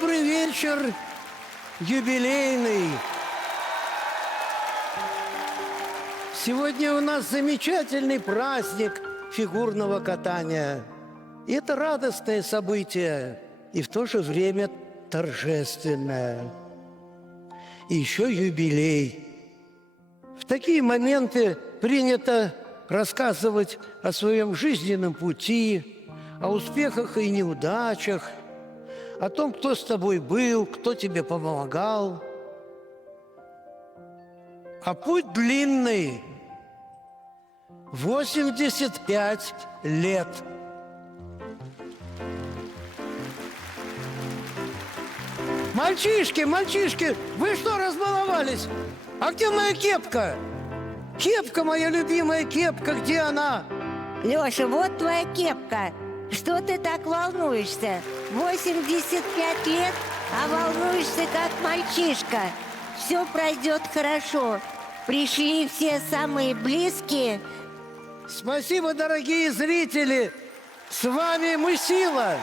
Добрый вечер, юбилейный. Сегодня у нас замечательный праздник фигурного катания. И это радостное событие, и в то же время торжественное. И еще юбилей. В такие моменты принято рассказывать о своем жизненном пути, о успехах и неудачах, о том, кто с тобой был, кто тебе помогал. А путь длинный – 85 лет. Мальчишки, мальчишки, вы что разбаловались? А где моя кепка? Кепка, моя любимая кепка, где она? Леша, вот твоя кепка. Что ты так волнуешься? 85 лет, а волнуешься как мальчишка. Все пройдет хорошо. Пришли все самые близкие. Спасибо, дорогие зрители! С вами мы сила!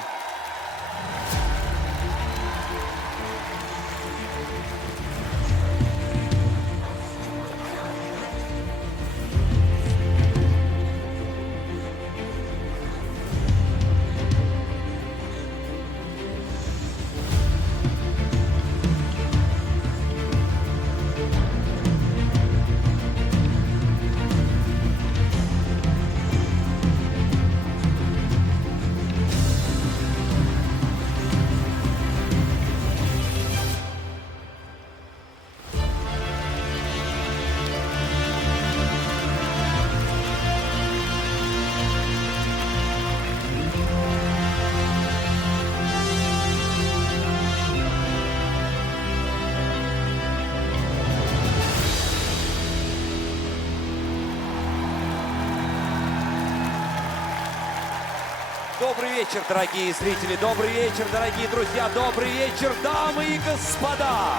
Добрый вечер, дорогие зрители, добрый вечер, дорогие друзья, добрый вечер, дамы и господа!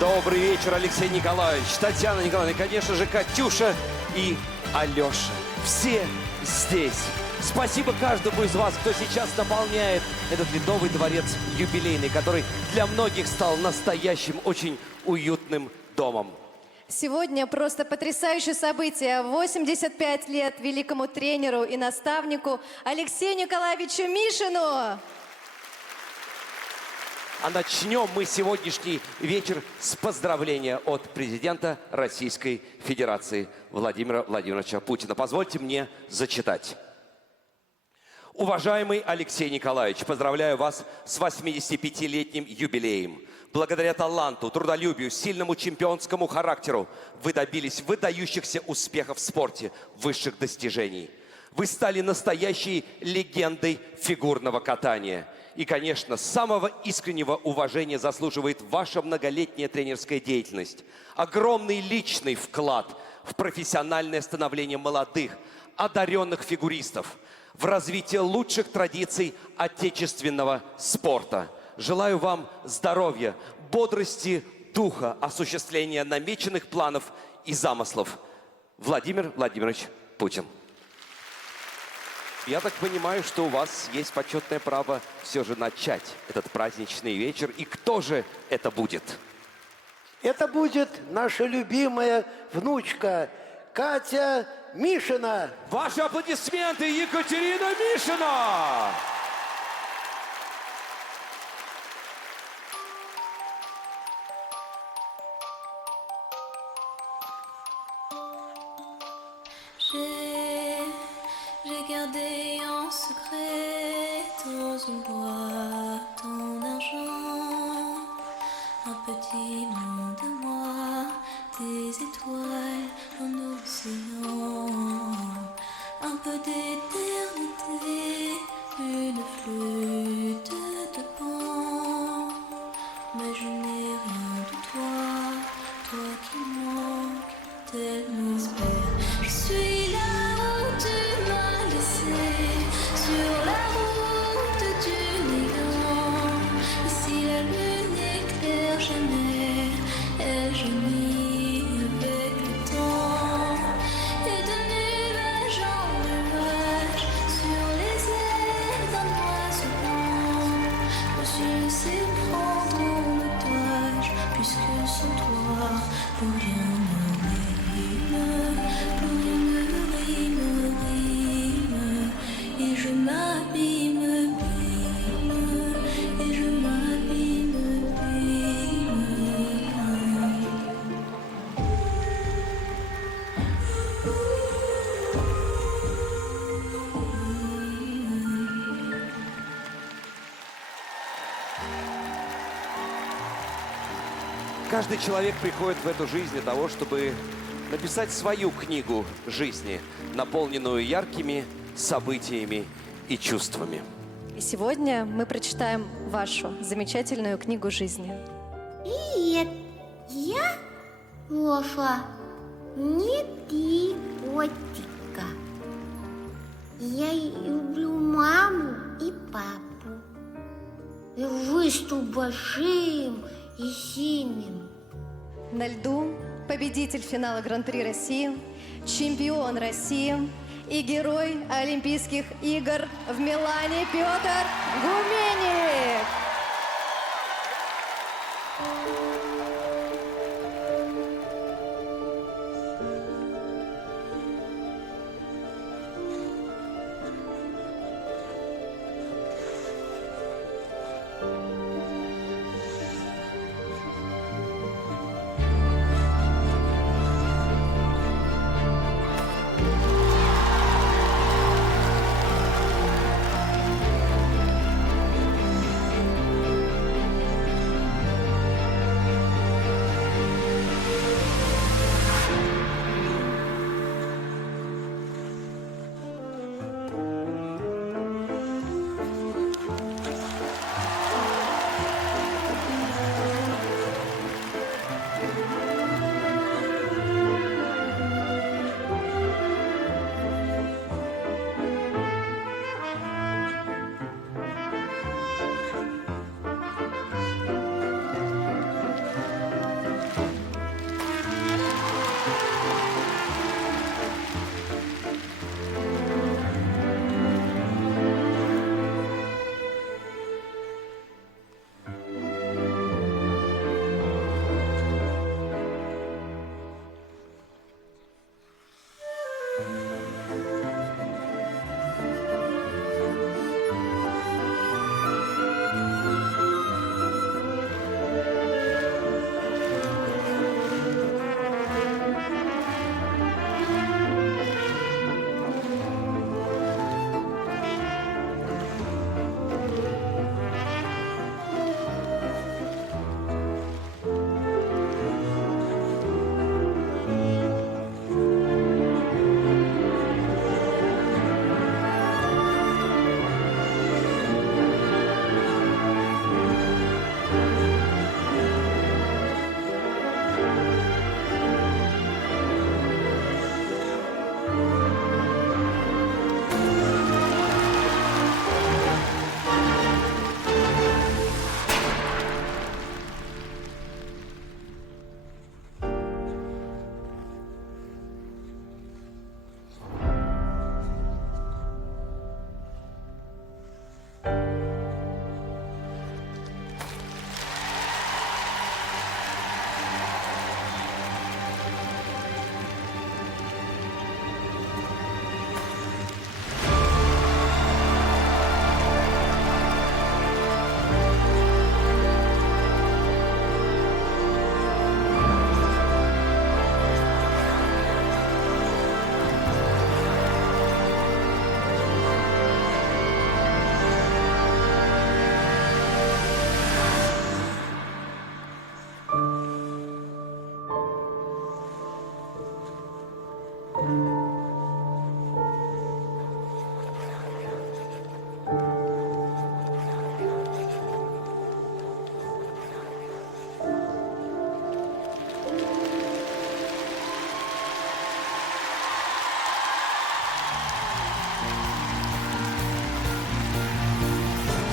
Добрый вечер, Алексей Николаевич, Татьяна Николаевна, и, конечно же, Катюша и Алеша. Все здесь. Спасибо каждому из вас, кто сейчас наполняет этот Ледовый дворец юбилейный, который для многих стал настоящим, очень уютным домом. Сегодня просто потрясающее событие. 85 лет великому тренеру и наставнику Алексею Николаевичу Мишину. А начнем мы сегодняшний вечер с поздравления от президента Российской Федерации Владимира Владимировича Путина. Позвольте мне зачитать. Уважаемый Алексей Николаевич, поздравляю вас с 85-летним юбилеем. Благодаря таланту, трудолюбию, сильному чемпионскому характеру вы добились выдающихся успехов в спорте, высших достижений. Вы стали настоящей легендой фигурного катания. И, конечно, самого искреннего уважения заслуживает ваша многолетняя тренерская деятельность. Огромный личный вклад в профессиональное становление молодых, одаренных фигуристов, в развитие лучших традиций отечественного спорта. Желаю вам здоровья, бодрости духа, осуществления намеченных планов и замыслов. Владимир Владимирович Путин. Я так понимаю, что у вас есть почетное право все же начать этот праздничный вечер. И кто же это будет? Это будет наша любимая внучка Катя Мишина. Ваши аплодисменты, Екатерина Мишина! J'ai gardé en secret dans une boîte en argent un petit monde de moi, des étoiles en océan, un peu d'éternité, une flûte de pan. Mais je n'ai rien de toi, toi qui manques tellement. Je suis là où tu m'as laissé, sur la route du néant. Et si la lune n'éclaire jamais, elle jaunit avec le temps. Et de nuage en nuage, sur les ailes d'un oiseau blanc, Каждый человек приходит в эту жизнь для того, чтобы написать свою книгу жизни, наполненную яркими событиями и чувствами. И сегодня мы прочитаем вашу замечательную книгу жизни. Привет, я Лоша. Мне 3 годика. Я люблю маму и папу. И вырасту большим и сильным. На льду победитель финала Гран-при России, чемпион России и герой Олимпийских игр в Милане Петр Гуменник.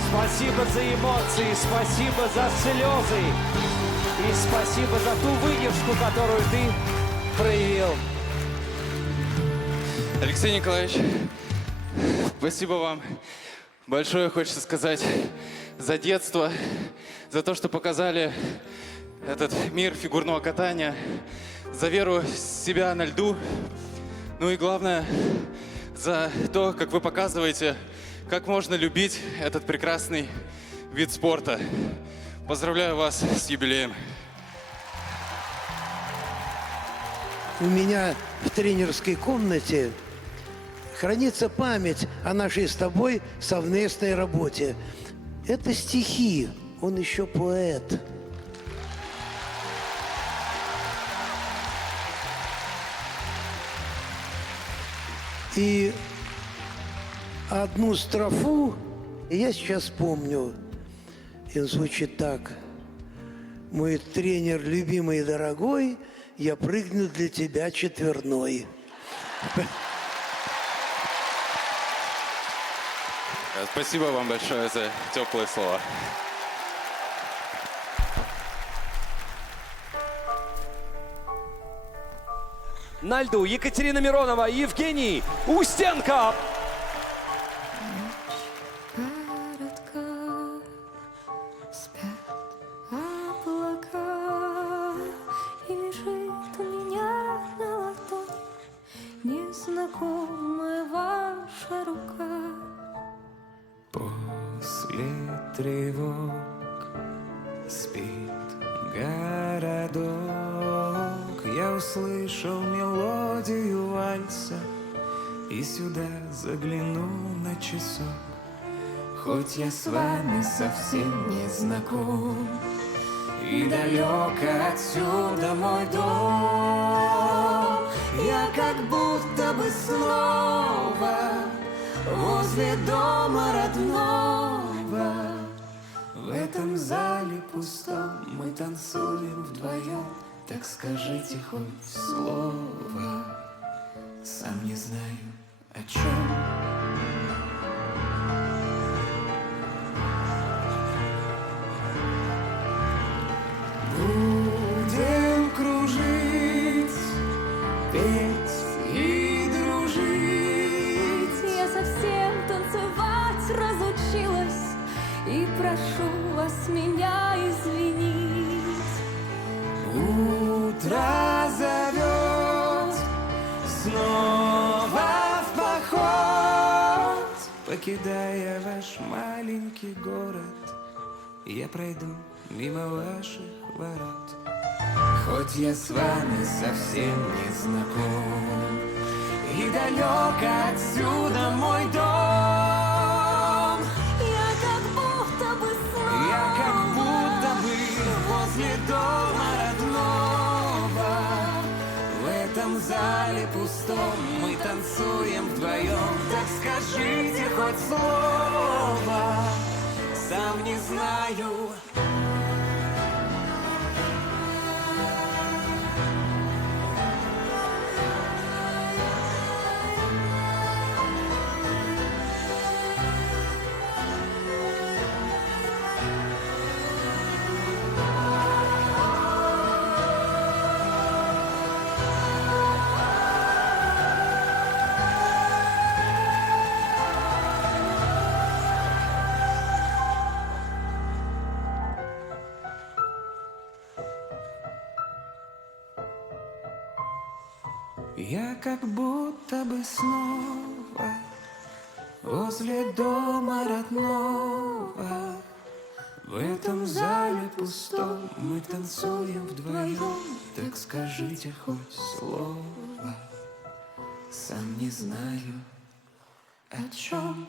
Спасибо за эмоции, спасибо за слезы и спасибо за ту выдержку, которую ты проявил. Алексей Николаевич, спасибо вам большое, хочется сказать, за детство, за то, что показали этот мир фигурного катания, за веру в себя на льду, ну и главное, за то, как вы показываете, как можно любить этот прекрасный вид спорта. Поздравляю вас с юбилеем. У меня в тренерской комнате хранится память о нашей с тобой совместной работе. Это стихи, он еще поэт. И одну строфу я сейчас помню. И он звучит так. Мой тренер, любимый и дорогой, я прыгну для тебя четверной. Спасибо вам большое за теплые слова. На льду Екатерина Миронова и Евгений Устенко. Коротко спят облака, и лежит у меня на ладони незнакомая ваша рука. После тревог спит городок. Я услышал мелодию вальса и сюда загляну на часок. Хоть я с вами совсем не знаком, и далек отсюда мой дом, я как будто бы снова возле дома родного. В этом зале пустом мы танцуем вдвоем. Так скажите хоть слово, сам не знаю о чем. Будем кружить, петь и дружить. Я совсем танцевать разучилась, и прошу вас меня извинить. Утро зовет снова в поход. Покидая ваш маленький город, я пройду мимо ваших ворот. Хоть я с вами совсем не знаком, и далек отсюда мой дом, Я как будто бы возле дома родного. В этом зале пустом мы танцуем вдвоем. Так скажите хоть слово, сам не знаю. Я как будто бы снова возле дома родного. В этом зале пустом мы танцуем вдвоем. Так скажите хоть слово, сам не знаю о чем.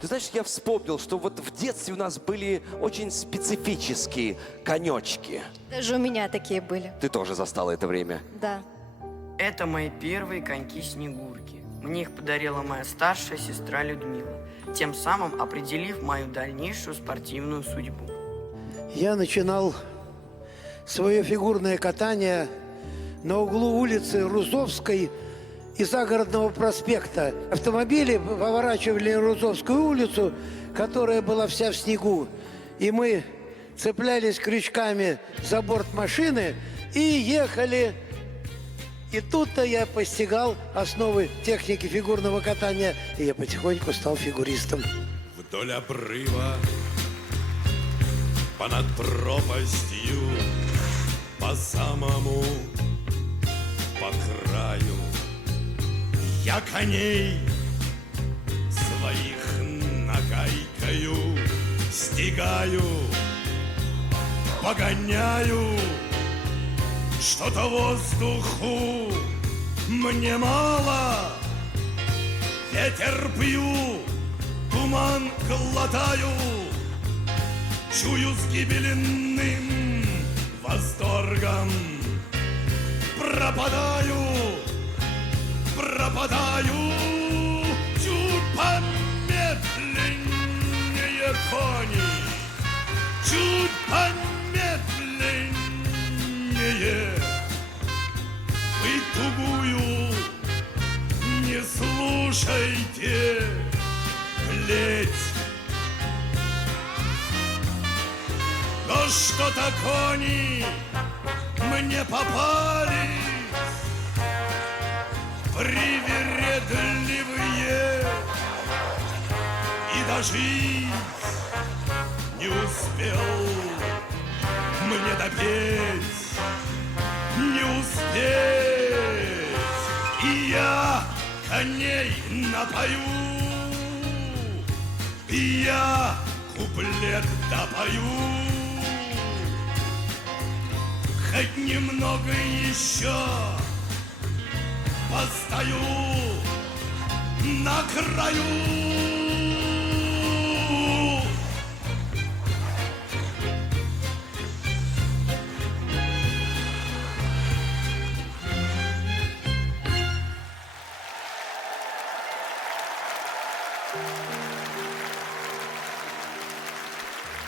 Ты знаешь, я вспомнил, что вот в детстве у нас были очень специфические конечки. Даже у меня такие были. Ты тоже застала это время. Да. Это мои первые коньки-снегурки. Мне их подарила моя старшая сестра Людмила, тем самым определив мою дальнейшую спортивную судьбу. Я начинал свое фигурное катание на углу улицы Рузовской и Загородного проспекта. Автомобили поворачивали на Рузовскую улицу, которая была вся в снегу. И мы цеплялись крючками за борт машины и ехали. И тут-то я постигал основы техники фигурного катания, и я потихоньку стал фигуристом. Вдоль обрыва, понад пропастью, по самому, по краю. Я коней своих нагайкаю, стигаю, погоняю, что-то воздуху мне мало. Ветер пью, туман глотаю, чую с гибельным восторгом. Пропадаю, пропадаю, чуть помедленнее кони, чуть помедленнее. Вы тугую не слушайте, плеть. Но что-то кони мне попались привередливые, и дожить не успел мне допеть, не успеть. И я коней напою, и я куплет допою. Хоть немного еще постою на краю.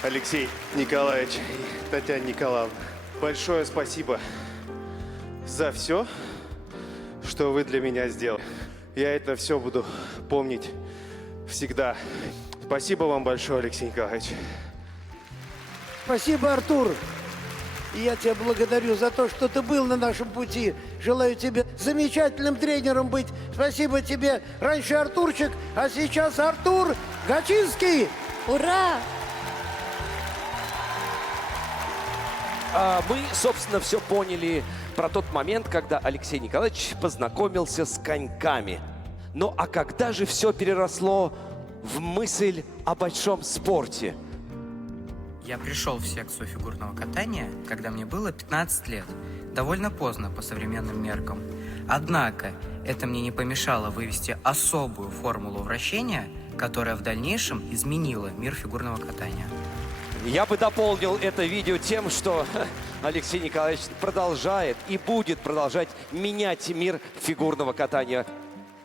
Алексей Николаевич и Татьяна Николаевна, большое спасибо за все, что вы для меня сделали. Я это все буду помнить всегда. Спасибо вам большое, Алексей Николаевич. Спасибо, Артур. И я тебя благодарю за то, что ты был на нашем пути. Желаю тебе замечательным тренером быть. Спасибо тебе. Раньше Артурчик, а сейчас Артур Гачинский. Ура! Мы, собственно, все поняли про тот момент, когда Алексей Николаевич познакомился с коньками. Ну а когда же все переросло в мысль о большом спорте? Я пришел в секцию фигурного катания, когда мне было 15 лет. Довольно поздно по современным меркам. Однако это мне не помешало вывести особую формулу вращения, которая в дальнейшем изменила мир фигурного катания. Я бы дополнил это видео тем, что Алексей Николаевич продолжает и будет продолжать менять мир фигурного катания.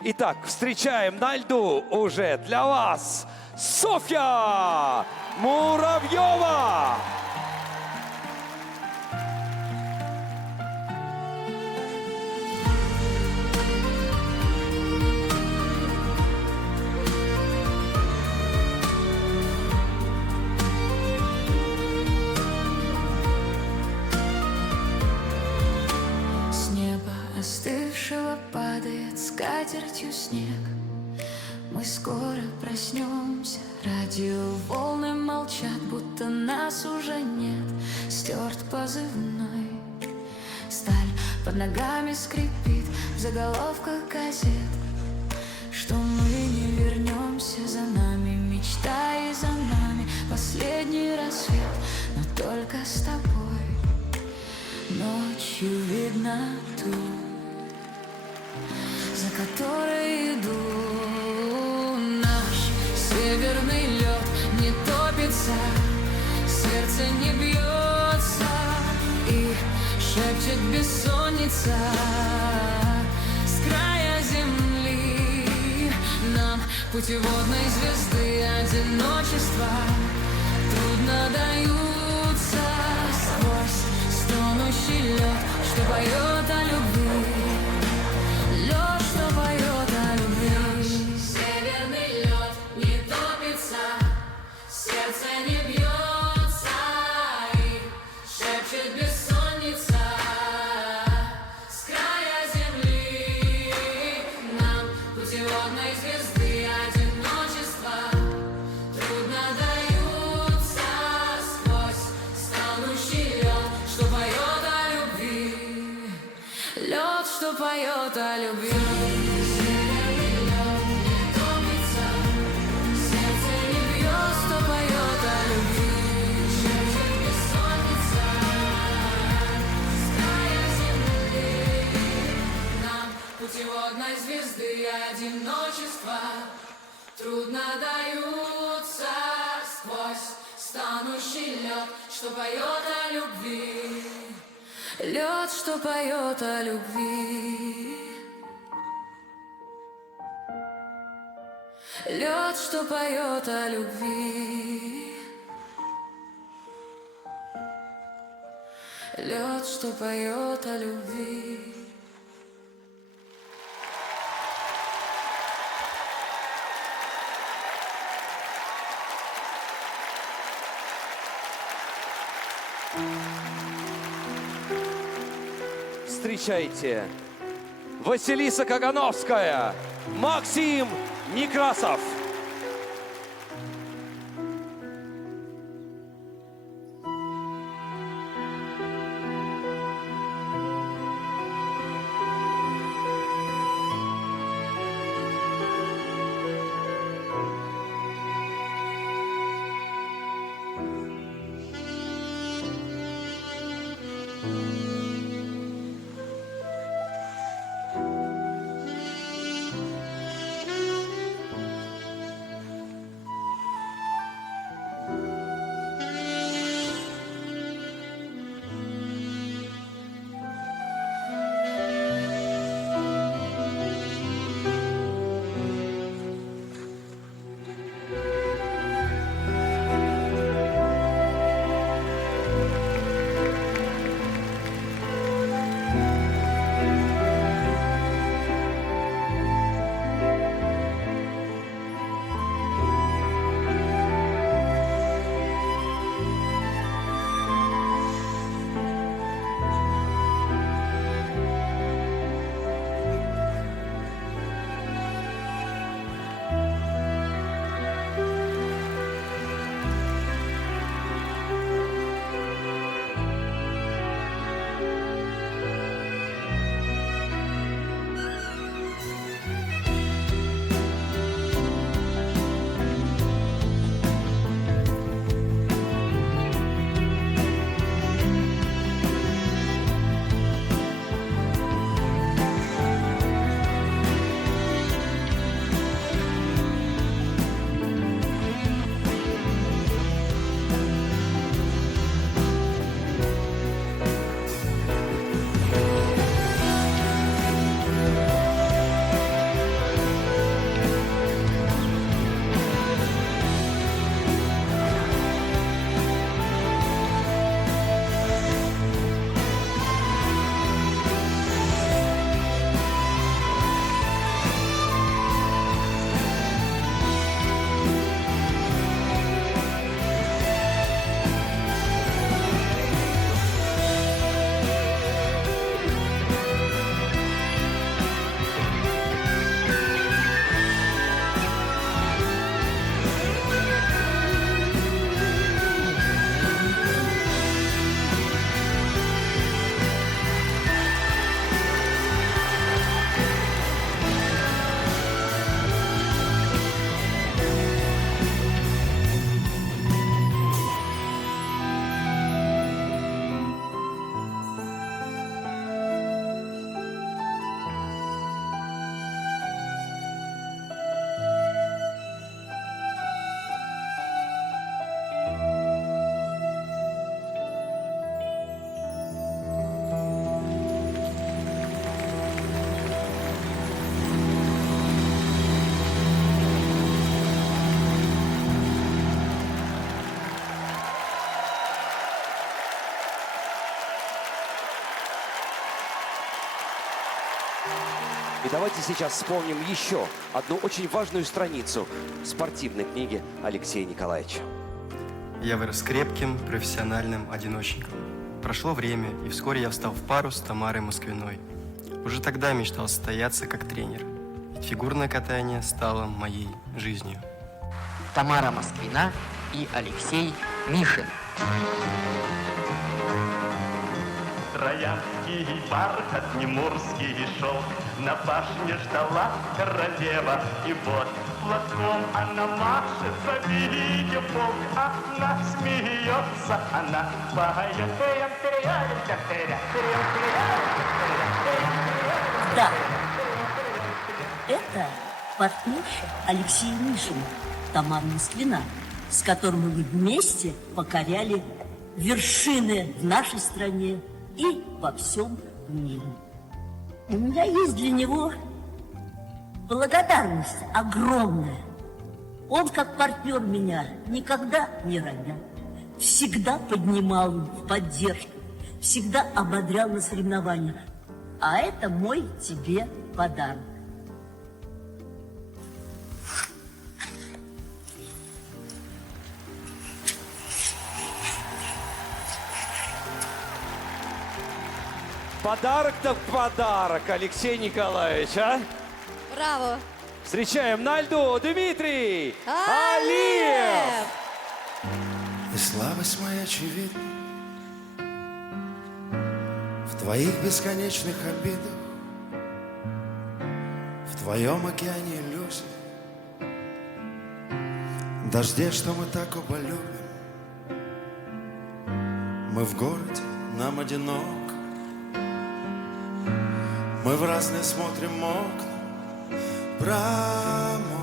Итак, встречаем на льду уже для вас Софья Муравьева! Остывшего падает скатертью снег. Мы скоро проснемся. Радиоволны молчат, будто нас уже нет. Стерт позывной. Сталь под ногами скрипит в заголовках газет, что мы не вернемся. За нами мечта и за нами последний рассвет. Но только с тобой ночью видно ту, за которой иду. Наш северный лед не топится, сердце не бьется, и шепчет бессонница с края земли. Нам путеводной звезды одиночества трудно даются. Сквозь стонущий лед, что поет о любви. Лед, что поет о любви. Северный лед не топится, сердце не бьется, и шепчет бессонница с края земли. Нам путеводной звезды одиночества трудно даются. Сквозь стонущий лед, что поет о любви. Лед, что поет о любви. Северный лед не топится, сердце не бьет, что поет о любви. путеводной звезды одиночества трудно даются сквозь станущий лед, что поет о любви. Лед, что поет о любви. Лед, что поет о любви. Лед, что поет о любви. Встречайте, Василиса Кагановская, Максим Некрасов. И давайте сейчас вспомним еще одну очень важную страницу спортивной книги Алексея Николаевича. Я вырос крепким, профессиональным одиночником. Прошло время, и вскоре я встал в пару с Тамарой Москвиной. Уже тогда мечтал состояться как тренер, ведь фигурное катание стало моей жизнью. Тамара Москвина и Алексей Мишин. Троянский бархат, немурский шелк, на башне ждала королева. И вот платком она машет, завидя полк, она смеется, она поет. Да, это партнерша Алексея Мишина, Тамара Москвина, с которым вы вместе покоряли вершины в нашей стране и во всем мире. У меня есть для него благодарность огромная. Он, как партнер, меня никогда не ронял. Всегда поднимал в поддержку, всегда ободрял на соревнованиях. А это мой тебе подарок. Подарок-то подарок, Алексей Николаевич, а? Браво! Встречаем на льду Дмитрий Алиев! И слабость моя очевидна в твоих бесконечных обидах, в твоем океане иллюзий, дожде, что мы так оба любим. Мы в городе, нам одиноко, мы в разные смотрим окна, промокли.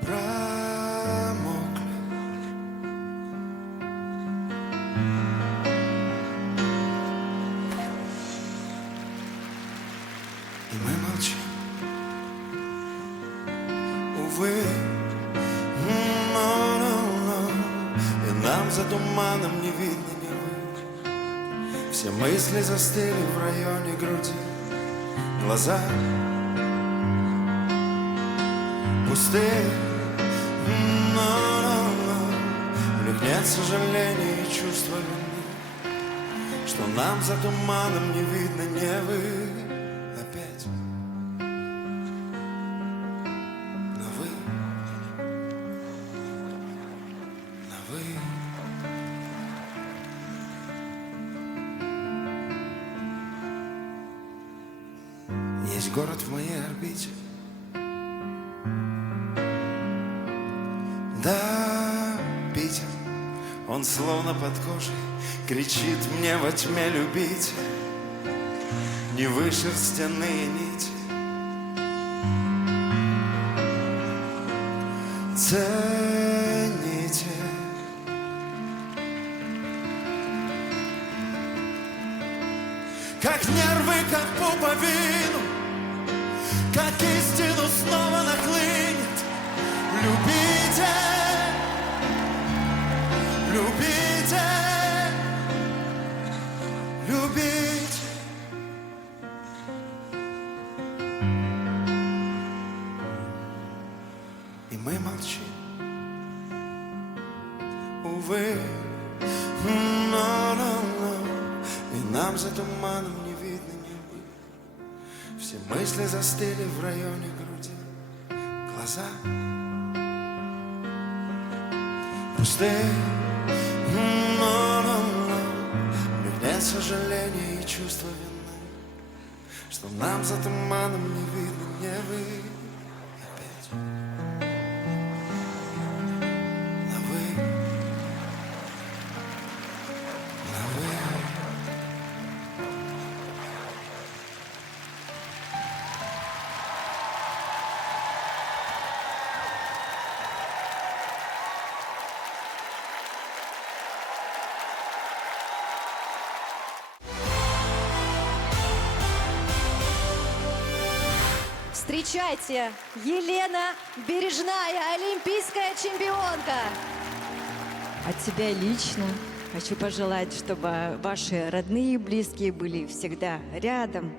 Промокли. И мы молчим. Увы, и нам за туманом не видно ни вы. Все мысли застыли в районе груди, глаза пустые. В них нет сожаления и чувства вины, что нам за туманом не видно ни вы. Опять на вы, на вы. Есть город в моей орбите. Да, Питер, он словно под кожей кричит мне во тьме: любите, не вышерстяные нити. Цените. Как нервы, как пуповину, как истину снова нахлынет. Любите, любите, любите. И мы молчим. Увы, и нам за туманом не видно ни вы. Все мысли застыли в районе груди, глаза пустые. В них нет сожаления и чувства вины, что нам за туманом не видно ни вы. Опять на вы, на вы. Встречайте, Елена Бережная, олимпийская чемпионка. От тебя лично хочу пожелать, чтобы ваши родные и близкие были всегда рядом,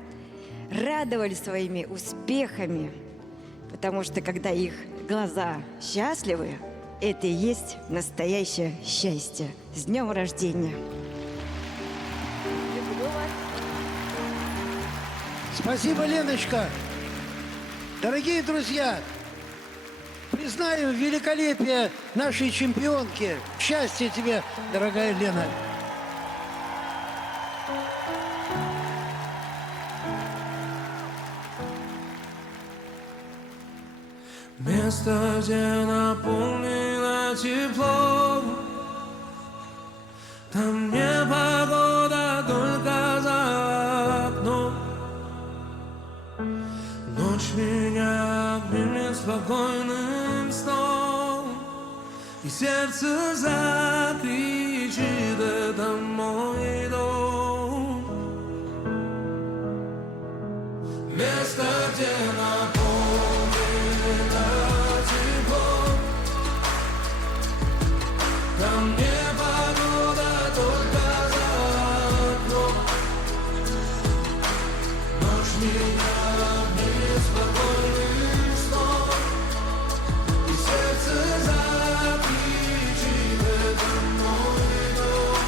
радовали своими успехами, потому что когда их глаза счастливы, это и есть настоящее счастье. С днем рождения! Спасибо, Леночка. Дорогие друзья, признаем великолепие нашей чемпионки. Счастья тебе, дорогая Лена. Место, где наполнено тепло, там непогода только за беспокойным сном, и сердце закричит: это мой дом. Место, где наполнено тепло, там не погода, только за окном. Ночь меня беспокойным сном, и сердце закричит: это мой дом.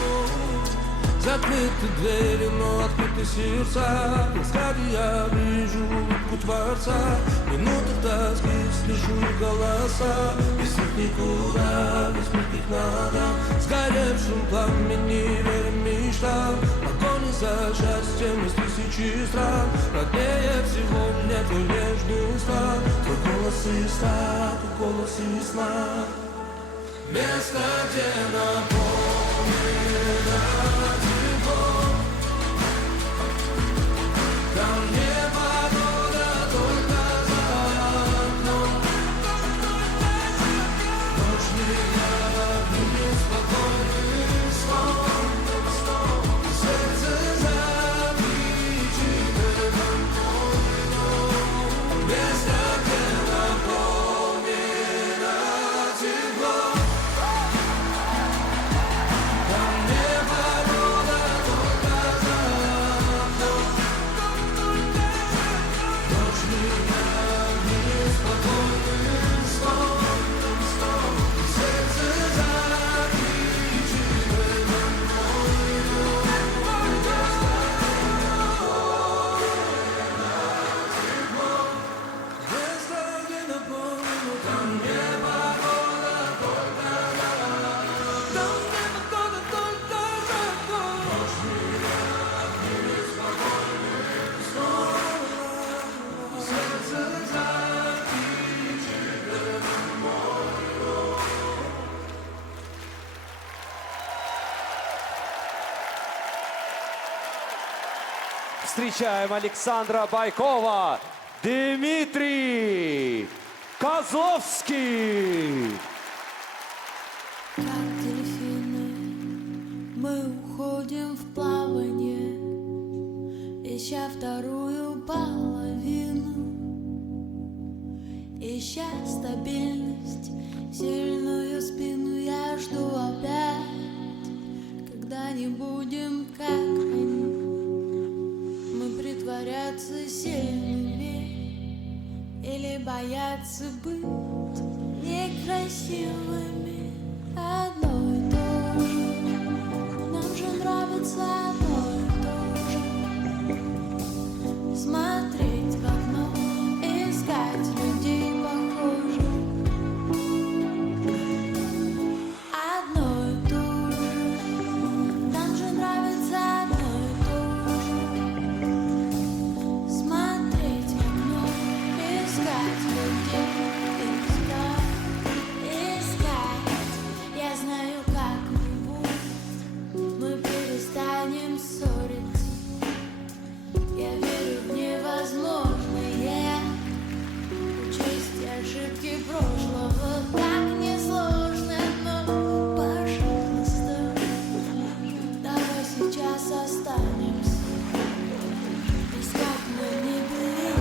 Закрыты двери, но открыты сердца. Взгляд я вижу улыбку Творца. В минутах тоски слышу их голоса. Без них никуда, без них ногам. Сгоревшим пламени верим мечтам. Погони за счастьем из тысячи стран. Роднее всего мне твой нежный стан. Твой голос и стат, твой голос и сна. Место, где наполнено тепло, там не погода, только за окном. Ночь меня беспокойным сном, сердце закричит: это мой дом. Место, где наполнено тепло, там не погода, только за окном. Ночь меня беспокойным сном, сердце закричит: это мой дом. Место, где наполнено, там не погода, только за окном. Там не погода, только за окном. Ночь меня беспокойным сном, сердце закричит: это мой дом. Встречаем Александра Байкова, Дмитрий Козловский. Как дельфины мы уходим в плавание, ища вторую половину, ища стабильность, сильную спину. Я жду опять, когда не будем как они. Мы притворяться сильными или бояться быть некрасивыми. Одно и то же, нам же нравится одно и то же. Смотреть в окно, искать людей похожих. Одно и то же, нам же нравится одно и то же. Смотреть в окно, искать людей, искать. Я знаю, как-нибудь мы перестанем ссориться. Я верю в невозможное, учесть ошибки прошлого так несложно, но, пожалуйста, давай сейчас останемся, искать мы не были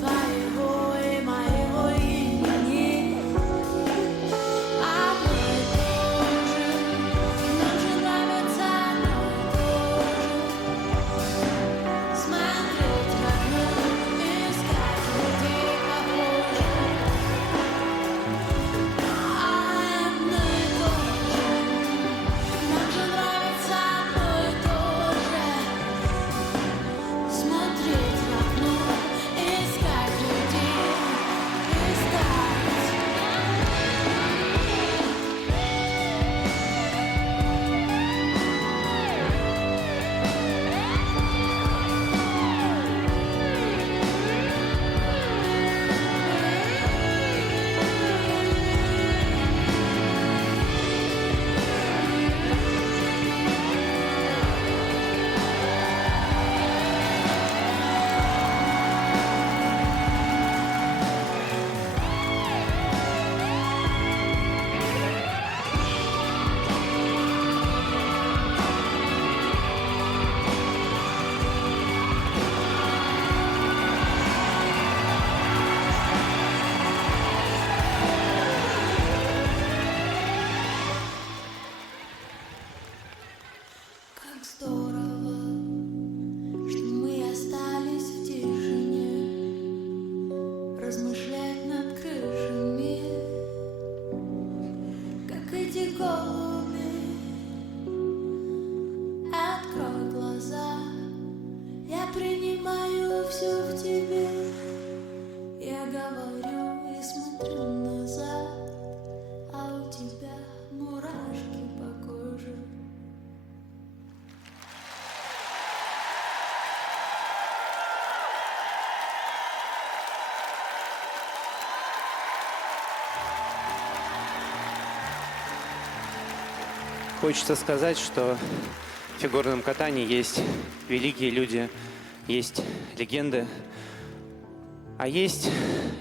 твоего и моего имени. Одно и то же, нам же нравится одно и то же. Смотреть в окно, искать людей похожих. Одно и то же, нам же нравится одно здорово, что мы остались в тишине, размышлять над крышами, как эти голуби. Открой глаза, я принимаю все в тебе. Я говорю и смотрю назад, а у тебя мурашки по коже. Хочется сказать, что в фигурном катании есть великие люди, есть легенды, а есть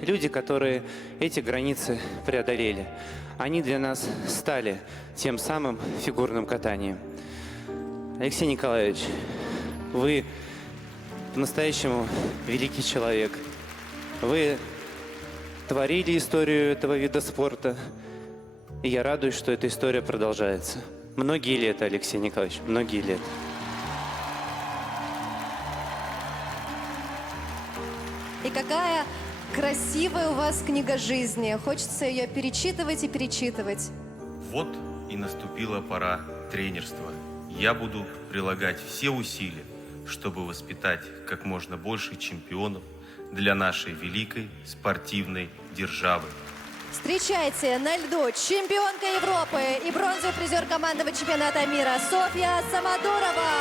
люди, которые эти границы преодолели. Они для нас стали тем самым фигурным катанием. Алексей Николаевич, вы по-настоящему великий человек. Вы творили историю этого вида спорта, и я радуюсь, что эта история продолжается. Многие лета, Алексей Николаевич, многие лета. И какая красивая у вас книга жизни. Хочется ее перечитывать и перечитывать. Вот и наступила пора тренерства. Я буду прилагать все усилия, чтобы воспитать как можно больше чемпионов для нашей великой спортивной державы. Встречайте на льду чемпионка Европы и бронзовый призер командного чемпионата мира Софья Самодурова.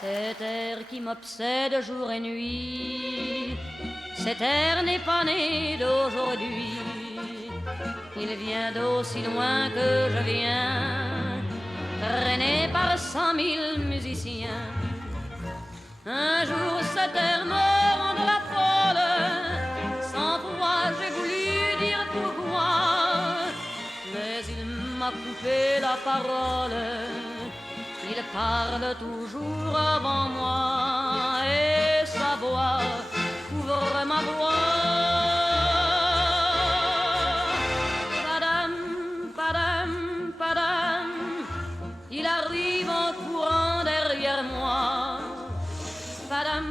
Cet air qui m'obsède jour et nuit, cet air n'est pas né d'aujourd'hui. Il vient d'aussi loin que je viens, traîné par 100 000 musiciens. Un jour cet air me rendra folle, sans foi j'ai voulu dire pourquoi, mais il m'a coupé la parole. Il parle toujours avant moi et sa voix couvre ma voix. Padam, padam, padam, il arrive en courant derrière moi. Padam,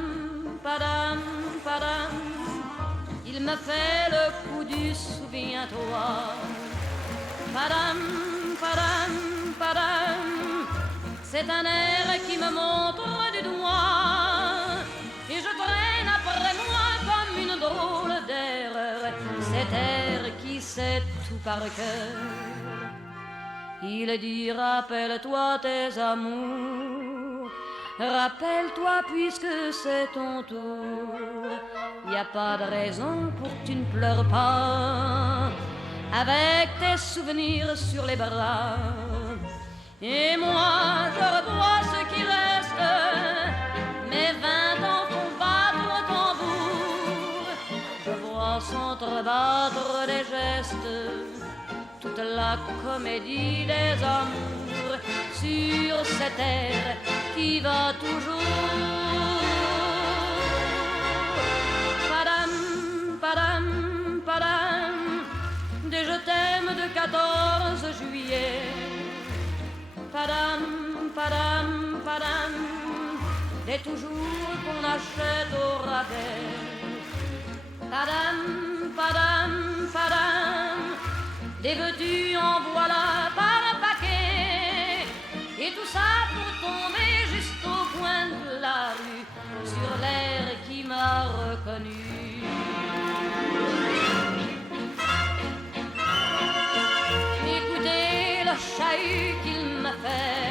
padam, padam, il me fait le coup du souviens-toi. Padam, padam, padam, c'est un air qui me montre du doigt et je traîne après moi comme une drôle d'erreur cet air qui sait tout par cœur. Il dit rappelle-toi tes amours, rappelle-toi puisque c'est ton tour. Y a pas de raison pour que tu ne pleures pas avec tes souvenirs sur les bras. Et moi, je revois ce qui reste, mes 20 ans font battre au tambour. Je vois s'entrebattre des gestes, toute la comédie des amours sur cette air qui va toujours. Padam, padam, padam, des je t'aime de 14 juillet. Padam, padam, padam, des toujours qu'on achète au rabais. Padam, padam, padam, des veux-tu en voilà par paquet. Et tout ça pour tomber juste au coin de la rue, sur l'air qui m'a reconnu. Écoutez le chahut qu'il m'a fait,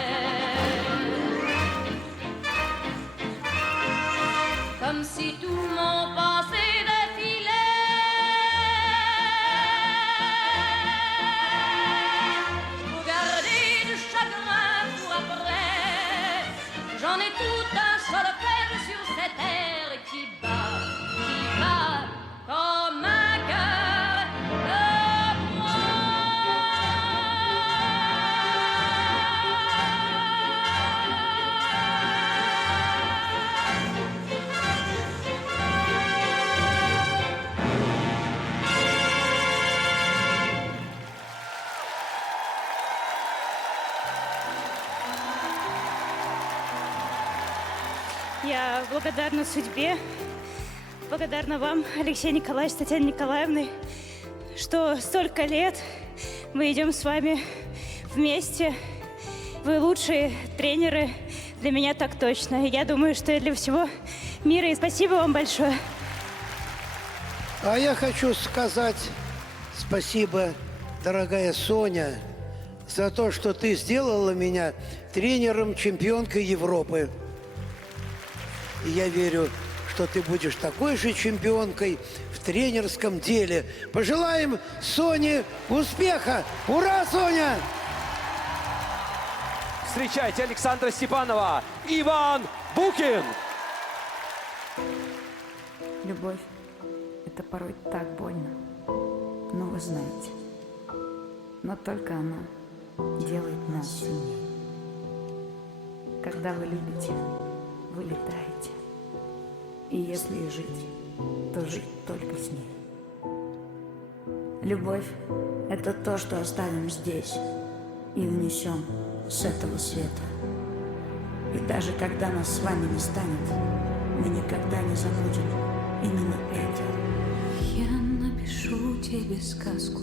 comme si tout mon passé défilait. Faut garder du chagrin pour après, j'en ai tout un solfège sur cette air qui bat comme un cœur de bois. Я благодарна судьбе, благодарна вам, Алексей Николаевич, Татьяна Николаевна, что столько лет мы идем с вами вместе. Вы лучшие тренеры, для меня так точно. Я думаю, что и для всего мира. И спасибо вам большое. А я хочу сказать спасибо, дорогая Соня, за то, что ты сделала меня тренером чемпионкой Европы. И я верю, что ты будешь такой же чемпионкой в тренерском деле. Пожелаем Соне успеха! Ура, Соня! Встречайте Александра Степанова, Иван Букин! Любовь – это порой так больно, но вы знаете, но только она делает нас сильнее. Когда вы любите, вы летаете. И если и жить, то жить только с ней. Любовь – это то, что оставим здесь и унесем с этого света. И даже когда нас с вами не станет, мы никогда не забудем именно это. Я напишу тебе сказку,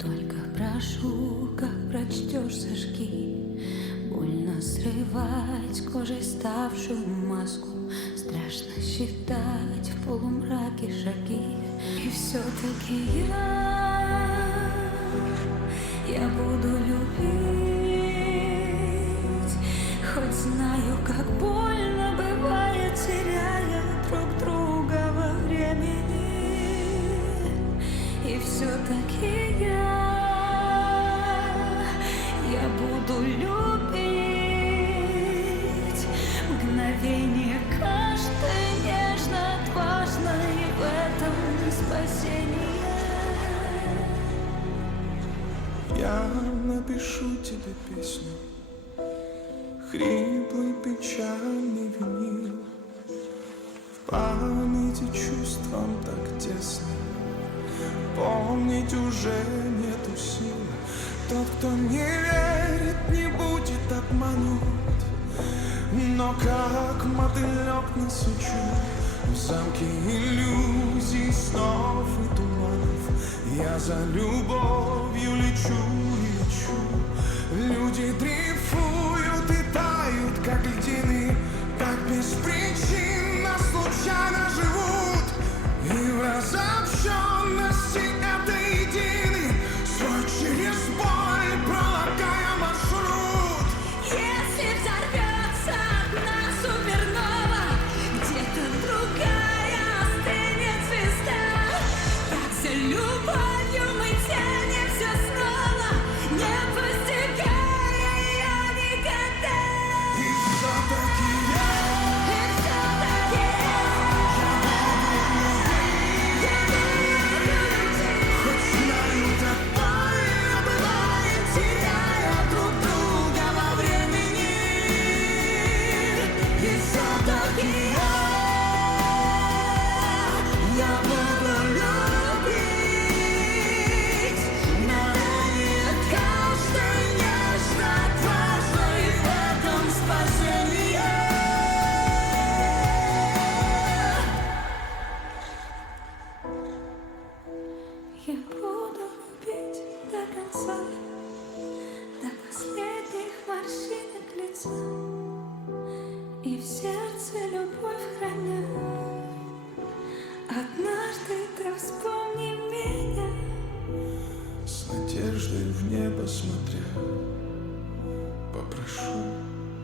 только прошу, как прочтешь, зажги. Больно срывать с кожей ставшую маску, страшно считать в полумраке шаги. И все-таки я буду любить, хоть знаю, как больно бывает, теряя друг друга во времени. И все-таки я буду любить мгновение каждое нежно, отважно, и в этом спасение. Я напишу тебе песню, хриплый, печальный винил, в памяти чувствам так тесно, помнить уже нету сил. Тот, кто не верит, не будет обманут, но как мотылек на сучу в замке иллюзий, снов и туманов я за любовью лечу и лечу. Люди дрейфуют и тают, как льдины, так беспричинно, случайно живут. И в разобщенности этой едины свой через боль пролагая маршрут. Если взорвется одна супернова, где-то другая остынет звезда. Так за любовью мы тянемся снова, не постигая ее никогда. И все-таки хоть знаю, так больно бывает, теряя друг друга во времени. И все-таки я буду любить мгновение каждое нежно, отважно, и в этом спасение. Я буду любить до конца, до последних морщинок лица, и в сердце любовь храня. Однажды ты вспомни меня. С надеждой в небо смотря, попрошу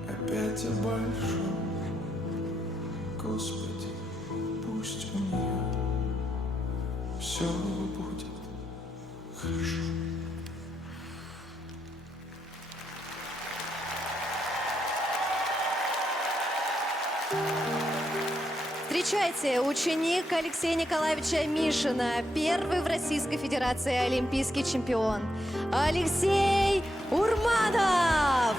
опять о большом. Господи, пусть у нее все будет хорошо. Встречайте, ученик Алексея Николаевича Мишина, первый в Российской Федерации олимпийский чемпион, Алексей Урманов!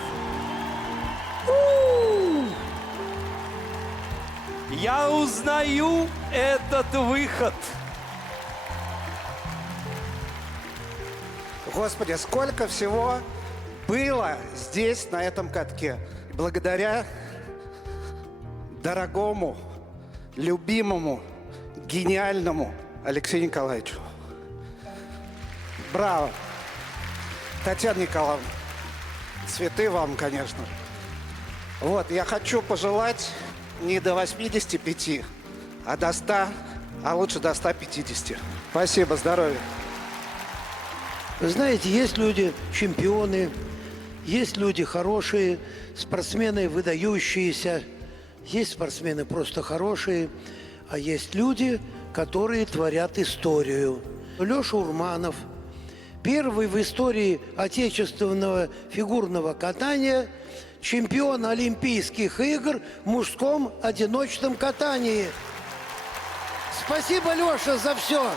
Я узнаю этот выход. Господи, сколько всего было здесь, на этом катке. Благодаря дорогому, любимому, гениальному Алексею Николаевичу. Браво! Татьяна Николаевна, цветы вам, конечно. Вот, я хочу пожелать не до 85, а до 100, а лучше до 150. Спасибо, здоровья. Вы знаете, есть люди чемпионы, есть люди хорошие, спортсмены выдающиеся, есть спортсмены просто хорошие, а есть люди, которые творят историю. Леша Урманов, первый в истории отечественного фигурного катания чемпион Олимпийских игр в мужском одиночном катании. Спасибо, Леша, за все.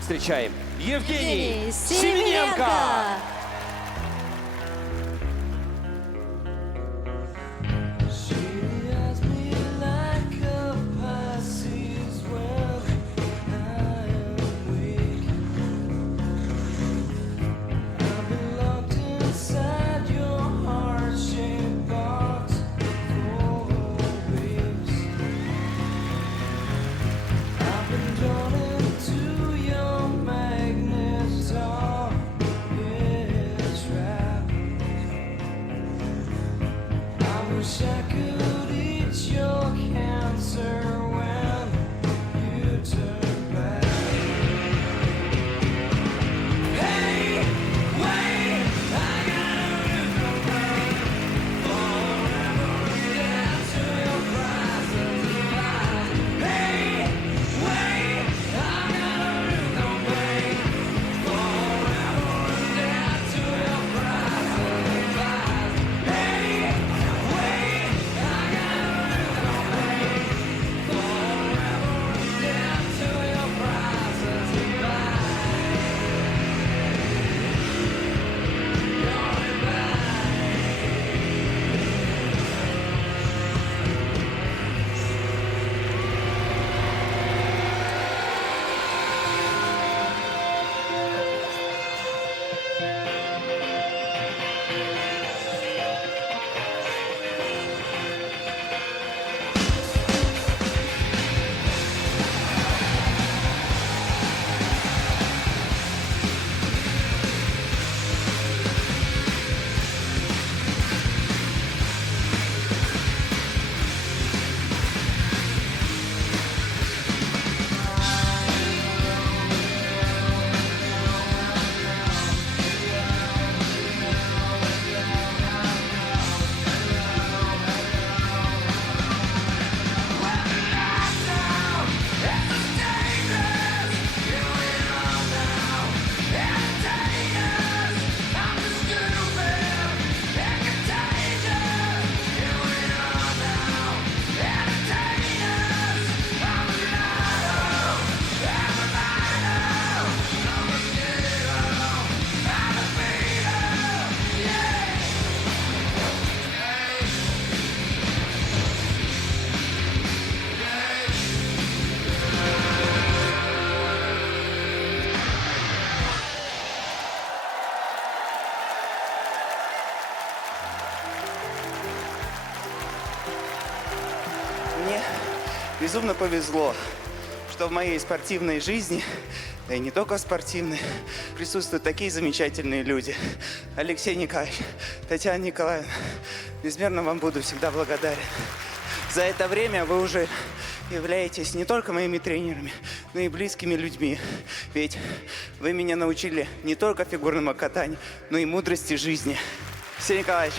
Встречаем Евгений Семененко. Семененко! Мне безумно повезло, что в моей спортивной жизни, да и не только спортивной, присутствуют такие замечательные люди. Алексей Николаевич, Татьяна Николаевна, безмерно вам буду всегда благодарен. За это время вы уже являетесь не только моими тренерами, но и близкими людьми. Ведь вы меня научили не только фигурному катанию, но и мудрости жизни. Алексей Николаевич,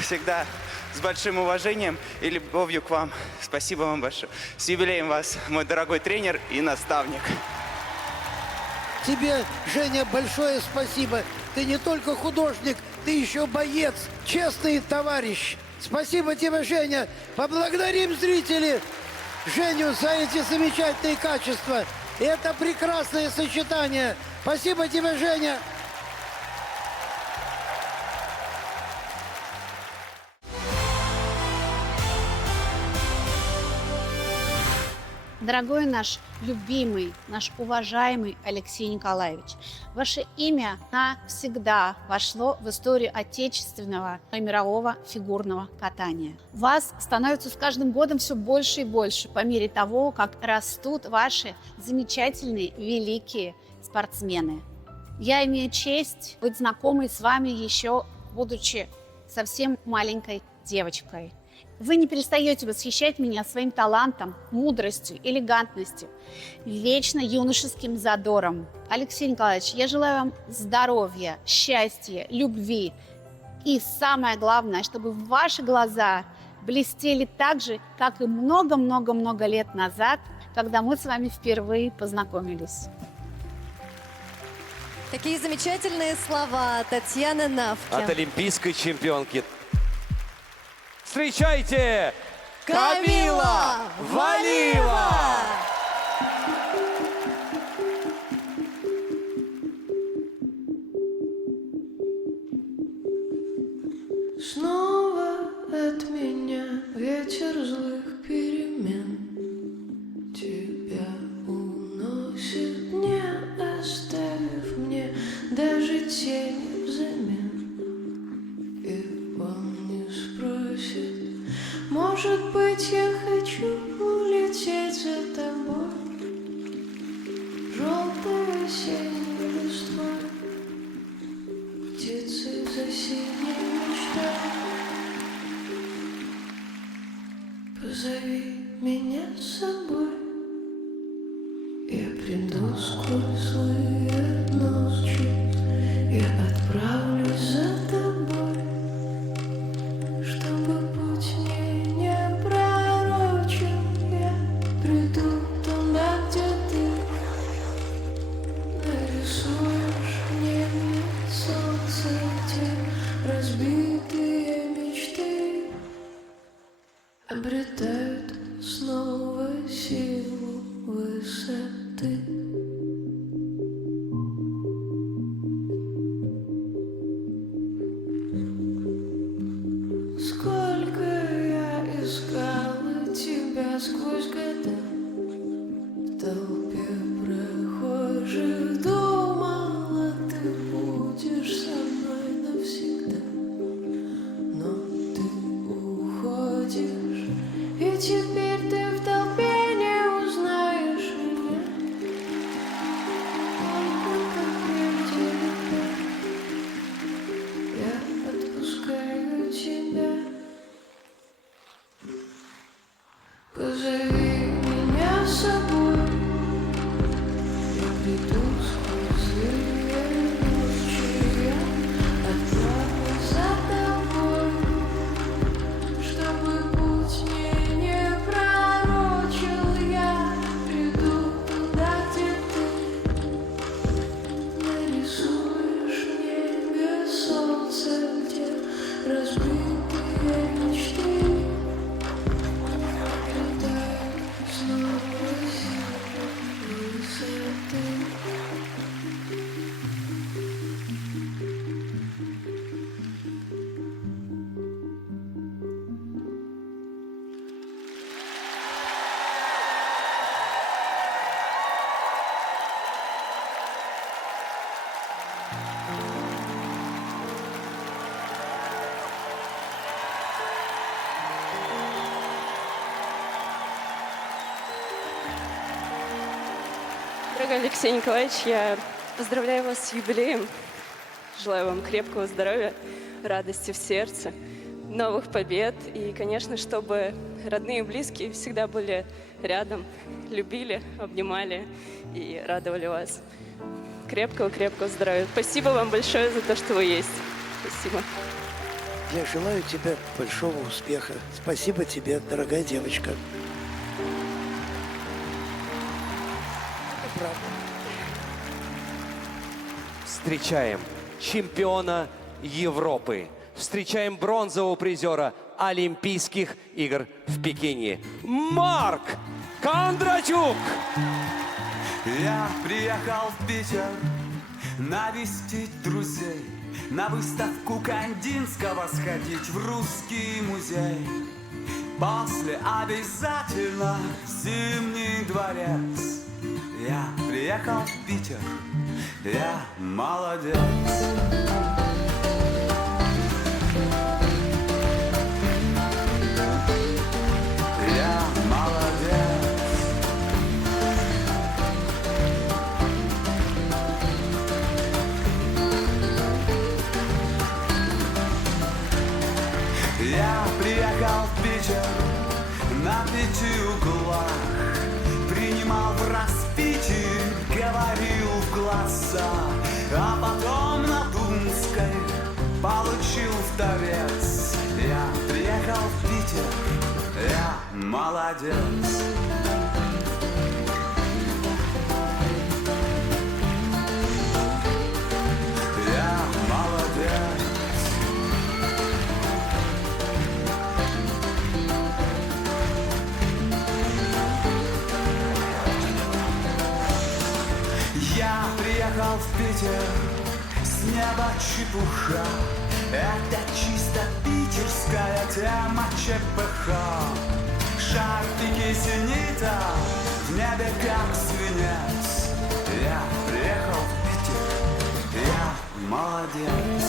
всегда с большим уважением и любовью к вам. Спасибо вам большое. С юбилеем вас, мой дорогой тренер и наставник. Тебе, Женя, большое спасибо. Ты не только художник, ты еще боец, честный товарищ. Спасибо тебе, Женя. Поблагодарим зрителей Женю за эти замечательные качества. Это прекрасное сочетание. Спасибо тебе, Женя. Дорогой наш любимый, наш уважаемый Алексей Николаевич, ваше имя навсегда вошло в историю отечественного и мирового фигурного катания. Вас становится с каждым годом все больше и больше по мере того, как растут ваши замечательные, великие спортсмены. Я имею честь быть знакомой с вами еще будучи совсем маленькой девочкой. Вы не перестаете восхищать меня своим талантом, мудростью, элегантностью, вечно юношеским задором. Алексей Николаевич, я желаю вам здоровья, счастья, любви. И самое главное, чтобы ваши глаза блестели так же, как и много-много-много лет назад, когда мы с вами впервые познакомились. Такие замечательные слова Татьяны Навки. От олимпийской чемпионки. Встречайте! Камила Валиева! Снова от меня ветер злых перемен. Тебя уносит, не оставив мне даже тени взамен. И он не спросит, может быть, я хочу улететь за тобой. Желтой осенней листвой, птицы за синей мечтой. Позови меня с собой, я приду сквозь злые ночи, я отправлюсь за тобой, чтобы путь не пророчил. Я приду туда, где ты нарисуешь небе солнце, где разбитые мечты обретают снова силу высоты. Сколько я искала тебя сквозь года, в толпе прохожих думала, ты будешь со мной навсегда. Но ты уходишь, и теперь ты в толпе не узнаешь меня. Только как прежде я отпускаю тебя. Позови меня с собой, я приду сквозь злые ночи, я отправлюсь за тобой, чтобы путь не пророчил. Я приду туда, где ты нарисуешь в небе солнце, где разбитые мечты обретают снова силу высоты. Дорогой Алексей Николаевич, я поздравляю вас с юбилеем. Желаю вам крепкого здоровья, радости в сердце, новых побед. И, конечно, чтобы родные и близкие всегда были рядом, любили, обнимали и радовали вас. Крепкого-крепкого здоровья. Спасибо вам большое за то, что вы есть. Спасибо. Я желаю тебе большого успеха. Спасибо тебе, дорогая девочка. Правда. Встречаем чемпиона Европы. Встречаем бронзового призера Олимпийских игр в Пекине. Марк Кондрачук! Я приехал в Питер навестить друзей, на выставку Кандинского сходить, в Русский музей. после обязательно в Зимний дворец. Я приехал в Питер, я молодец. Я молодец. Я приехал в Питер на 5 углах, принимал в распитии, говорил в глаза, а потом на Думской получил вторец. Я приехал в Питер, я молодец. Я молодец. Я приехал в Питер, с неба чепуха. Это чисто питерская тема ЧПХ. Шарфики зенита в небе как свинец. Я приехал в Питер, я молодец.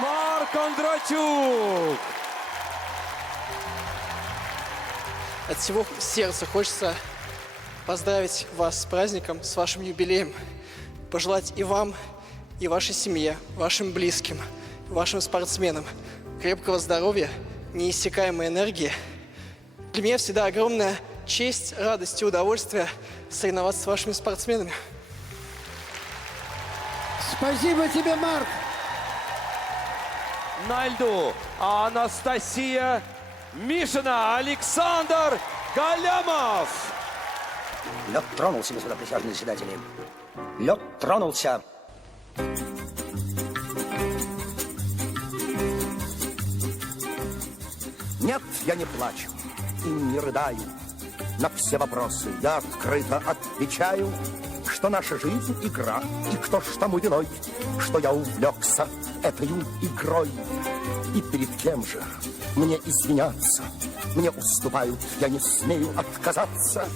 Марк Кондратюк! От всего сердца хочется поздравить вас с праздником, с вашим юбилеем. Пожелать и вам, и вашей семье, вашим близким, вашим спортсменам крепкого здоровья, неиссякаемой энергии. Для меня всегда огромная честь, радость и удовольствие соревноваться с вашими спортсменами. Спасибо тебе, Марк. На льду Анастасия Мишина, Александр Галямов. Лед тронулся, господа присяжные заседатели. Лед тронулся. Нет, я не плачу и не рыдаю. На все вопросы я открыто отвечаю, что наша жизнь — игра, и кто ж тому виной, что я увлекся этой игрой. И перед кем же мне извиняться? Мне уступают, я не смею отказаться.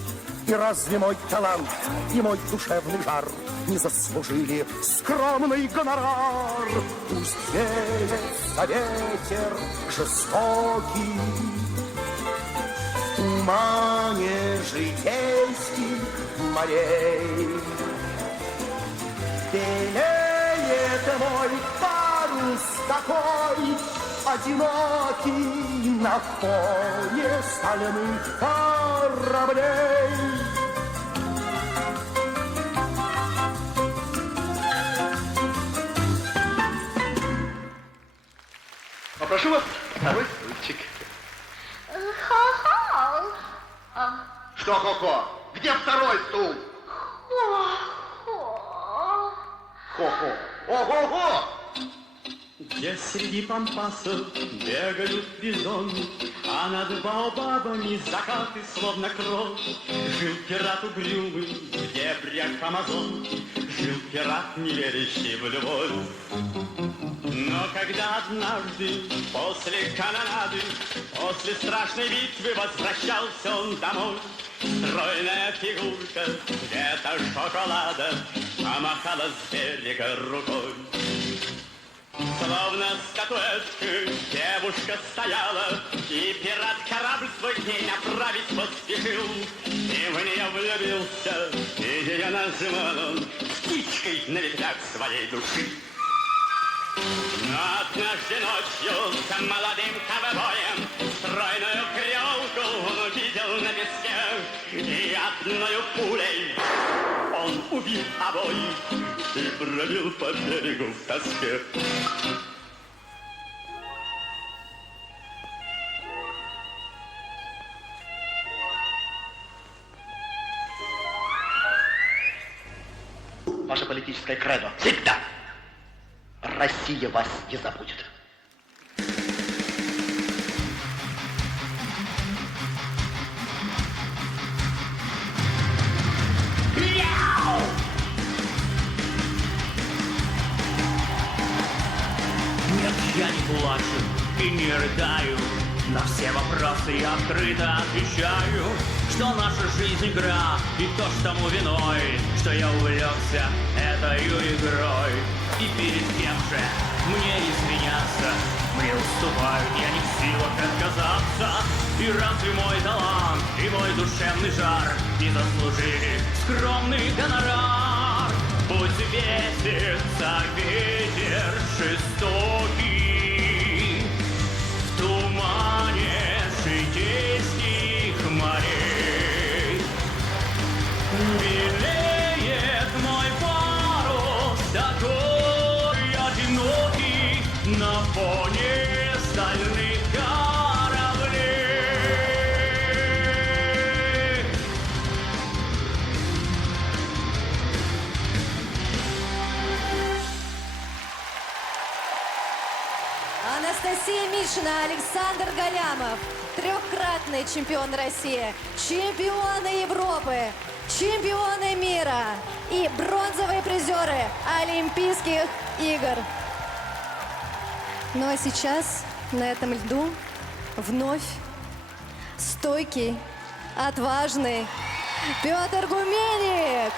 И разве мой талант и мой душевный жар не заслужили скромный гонорар? Пусть веется ветер жестокий в тумане житейских морей. Белеет мой парус такой одинокий на фоне стальных кораблей. Попрошу вас второй стульчик. Хо-хо. Что хо-хо? Где второй стул? Хо-хо. Хо-хо. Ого-го! Где среди пампасов бегают бизоны, а над баобабами закаты словно кровь. Жил пират угрюмый в дебрях Амазон, жил пират, не верящий в любовь. Но когда однажды после канонады, после страшной битвы возвращался он домой, стройная фигурка где-то шоколада помахала с берега рукой. Словно статуэтка девушка стояла, и пират корабль свой к ней направить поспешил. И в нее влюбился, и ее называл он птичкой на ветвях своей души. Но однажды ночью с молодым ковбоем стройную креолку он увидел на песке, и одною пулей он убил обоих и пробил по берегу в тоске. Ваше политическое кредо всегда. Россия вас не забудет. Нет, я не плачу и не рыдаю. На все вопросы я открыто отвечаю, что наша жизнь игра, и кто ж тому виной, что я увлекся этой игрой. И перед кем же мне извиняться? Мне уступают, я не в силах отказаться. И разве мой талант и мой душевный жар не заслужили скромный гонорар? Пусть ветер, царь ветер жестокий, в тумане житейских морей белеет мой парус, такой одинокий на фоне стальных кораблей. Анастасия Мишина, Александр Галямов. Трехкратный чемпион России, чемпионы Европы, чемпионы мира и бронзовые призеры Олимпийских игр. Ну а сейчас на этом льду вновь стойкий, отважный Петр Гуменник.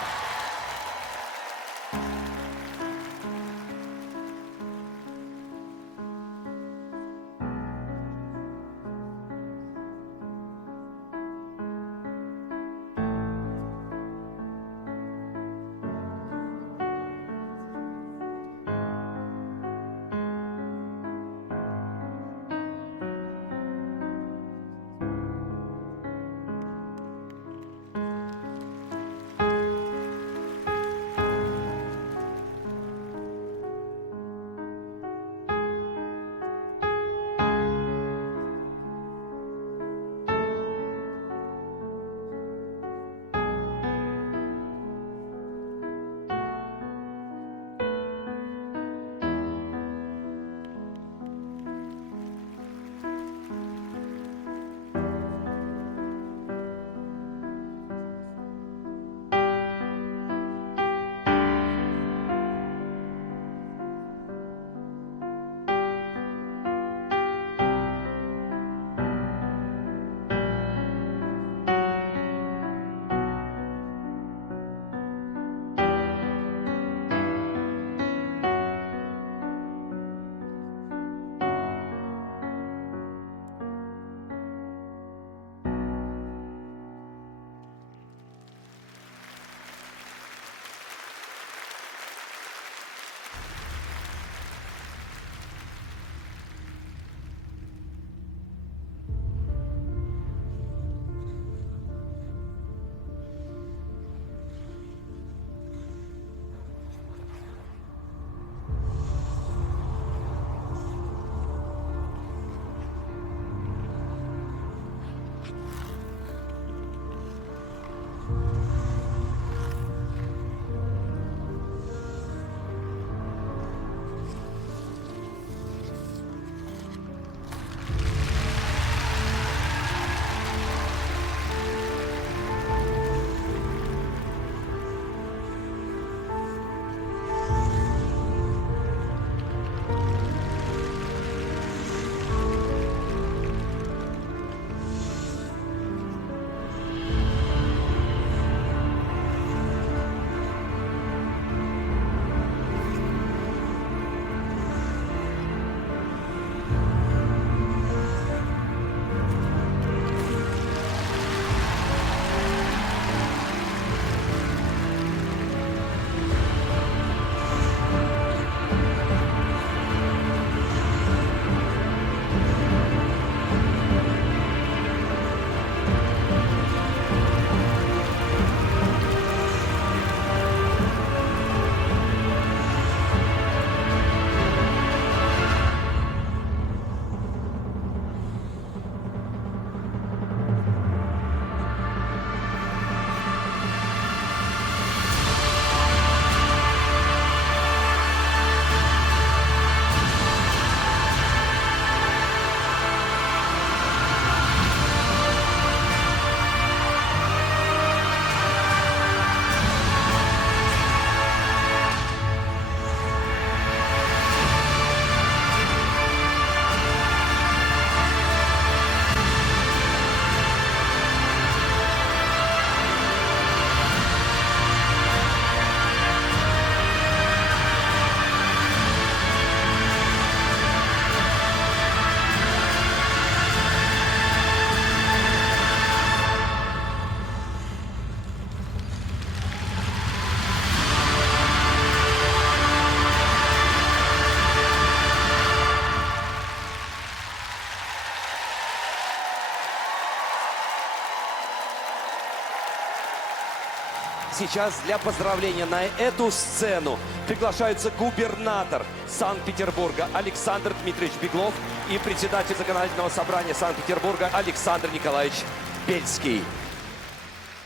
Сейчас для поздравления на эту сцену приглашаются губернатор Санкт-Петербурга Александр Дмитриевич Беглов и председатель Законодательного собрания Санкт-Петербурга Александр Николаевич Бельский.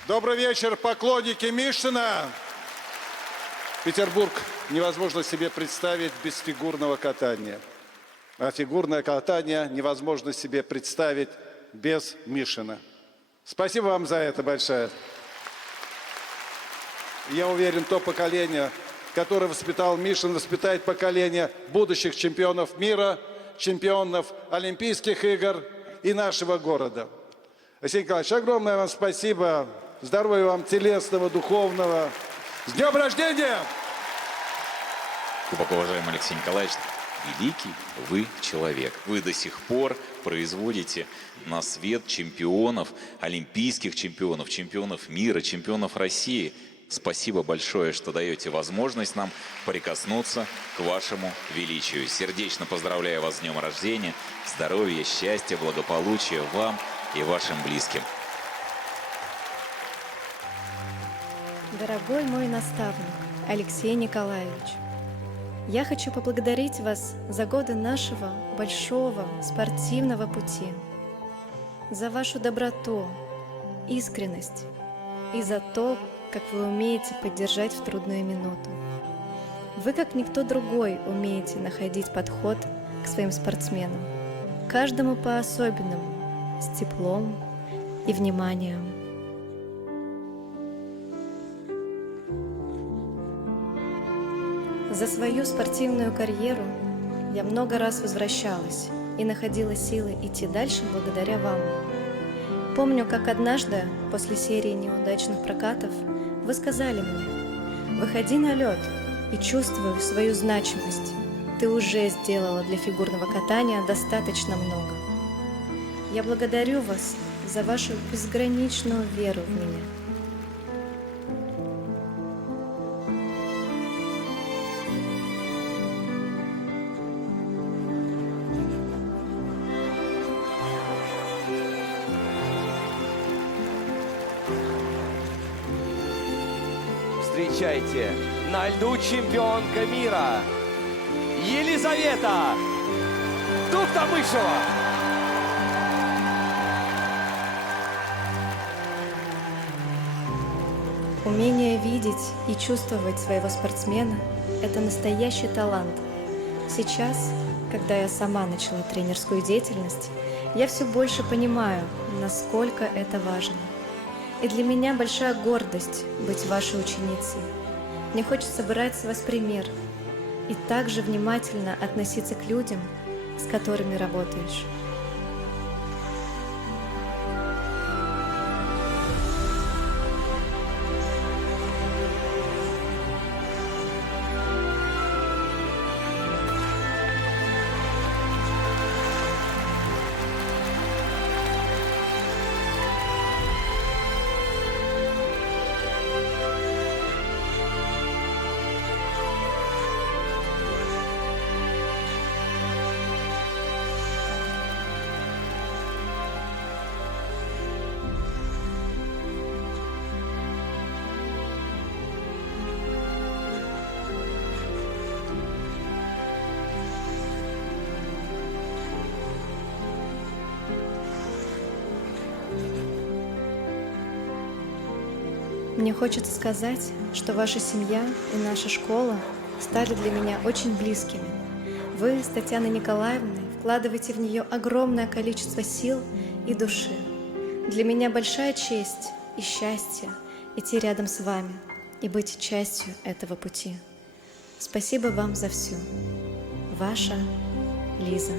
Добрый вечер, поклонники Мишина. Петербург невозможно себе представить без фигурного катания. А фигурное катание невозможно себе представить без Мишина. Спасибо вам за это большое. Я уверен, то поколение, которое воспитал Мишин, воспитает поколение будущих чемпионов мира, чемпионов Олимпийских игр и нашего города. Алексей Николаевич, огромное вам спасибо. Здоровья вам телесного, духовного. С днем рождения! Глубоко уважаемый Алексей Николаевич, великий вы человек. Вы до сих пор производите на свет чемпионов, олимпийских чемпионов, чемпионов мира, чемпионов России. Спасибо большое, что даете возможность нам прикоснуться к вашему величию. Сердечно поздравляю вас с днем рождения. Здоровья, счастья, благополучия вам и вашим близким. Дорогой мой наставник Алексей Николаевич, я хочу поблагодарить вас за годы нашего большого спортивного пути, за вашу доброту, искренность и за то, как вы умеете поддержать в трудную минуту. Вы, как никто другой, умеете находить подход к своим спортсменам, каждому по-особенному, с теплом и вниманием. За свою спортивную карьеру я много раз возвращалась и находила силы идти дальше благодаря вам. Помню, как однажды, после серии неудачных прокатов, вы сказали мне: «Выходи на лед и чувствуй свою значимость. Ты уже сделала для фигурного катания достаточно много». Я благодарю вас за вашу безграничную веру в меня. Встречайте, на льду чемпионка мира Елизавета Туктамышева. Умение видеть и чувствовать своего спортсмена – это настоящий талант. Сейчас, когда я сама начала тренерскую деятельность, я все больше понимаю, насколько это важно. И для меня большая гордость быть вашей ученицей. Мне хочется брать с вас пример и также внимательно относиться к людям, с которыми работаешь. Мне хочется сказать, что ваша семья и наша школа стали для меня очень близкими. Вы с Татьяной Николаевной вкладываете в нее огромное количество сил и души. Для меня большая честь и счастье идти рядом с вами и быть частью этого пути. Спасибо вам за все. Ваша Лиза.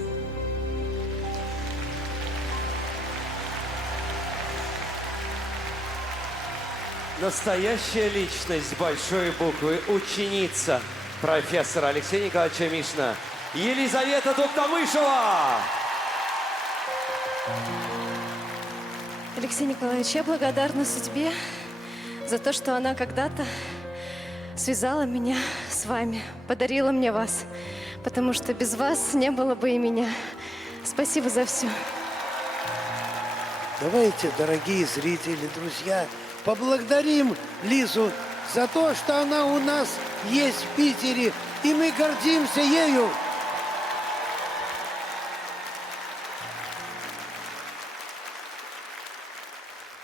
Настоящая личность с большой буквы, ученица профессора Алексея Николаевича Мишина Елизавета Туктамышева. Алексей Николаевич, я благодарна судьбе за то, что она когда-то связала меня с вами, подарила мне вас, потому что без вас не было бы и меня. Спасибо за все. Давайте, дорогие зрители, друзья, поблагодарим Лизу за то, что она у нас есть в Питере, и мы гордимся ею.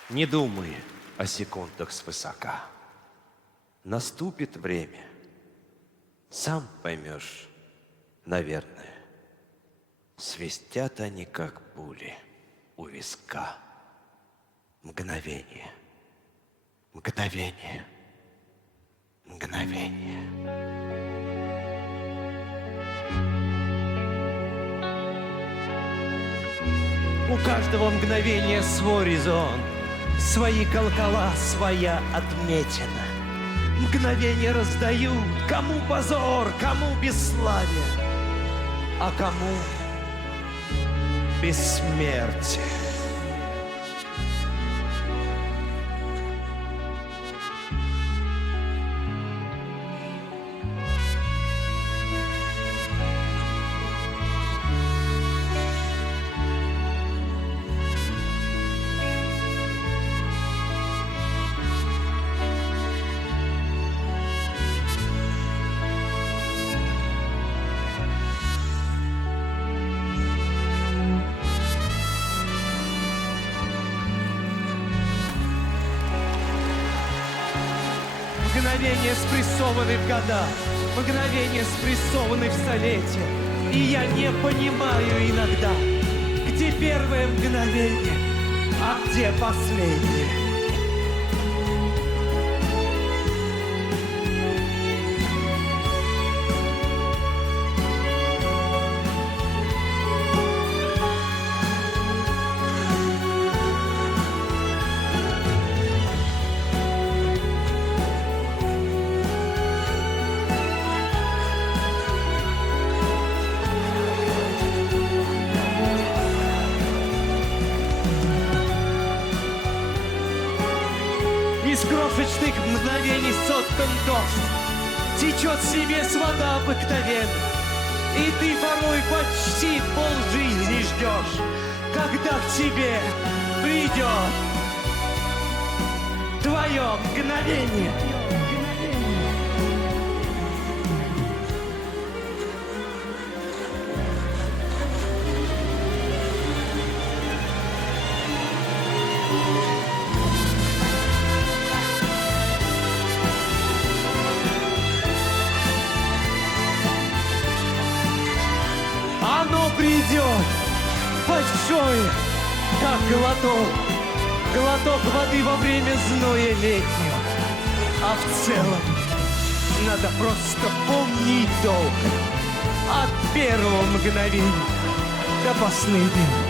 Не думай о секундах свысока. Наступит время, сам поймешь, наверное. Свистят они, как пули, у виска. Мгновение, мгновение, мгновение. У каждого мгновения свой резон, свои колокола, своя отметина. Мгновения раздают, кому позор, кому бесславие, а кому бессмертие. Мгновения спрессованы в года, мгновения спрессованы в столетия. И я не понимаю иногда, где первое мгновение, а где последнее. Из крошечных мгновений соткан дождь, течет с небес вода обыкновенно. И ты порой почти полжизни ждешь, когда к тебе придет твое мгновение. Оно придет большое, как глоток, глоток воды во время зноя летнего. А в целом надо просто помнить долг от первого мгновения до последнего.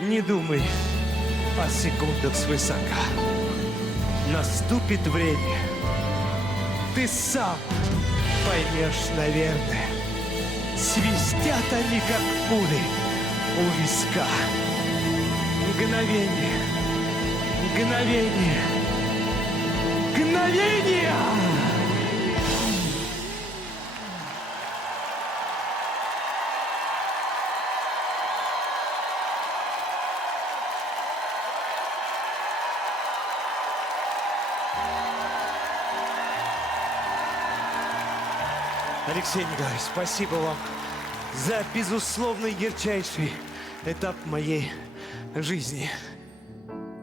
Не думай о секундах свысока. Наступит время, ты сам поймешь, наверное. Свистят они, как пули у виска. Мгновение, мгновение, мгновение! Алексей Николаевич, спасибо вам за безусловно ярчайший этап моей жизни.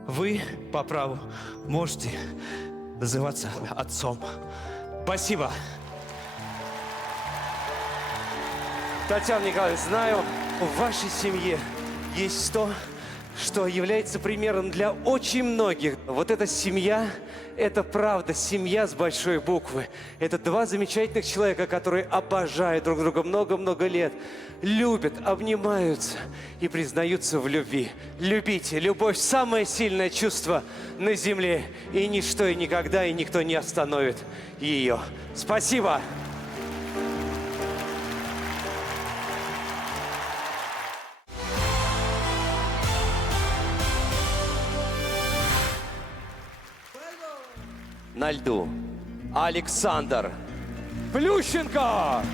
Вы по праву можете называться отцом. Спасибо. Татьяна Николаевна, знаю, в вашей семье есть то, что является примером для очень многих. Вот эта семья, это правда семья с большой буквы. Это два замечательных человека, которые обожают друг друга много-много лет, любят, обнимаются и признаются в любви. Любите. Любовь – самое сильное чувство на земле. И ничто и никогда, и никто не остановит ее. Спасибо. На льду Александр Плющенко!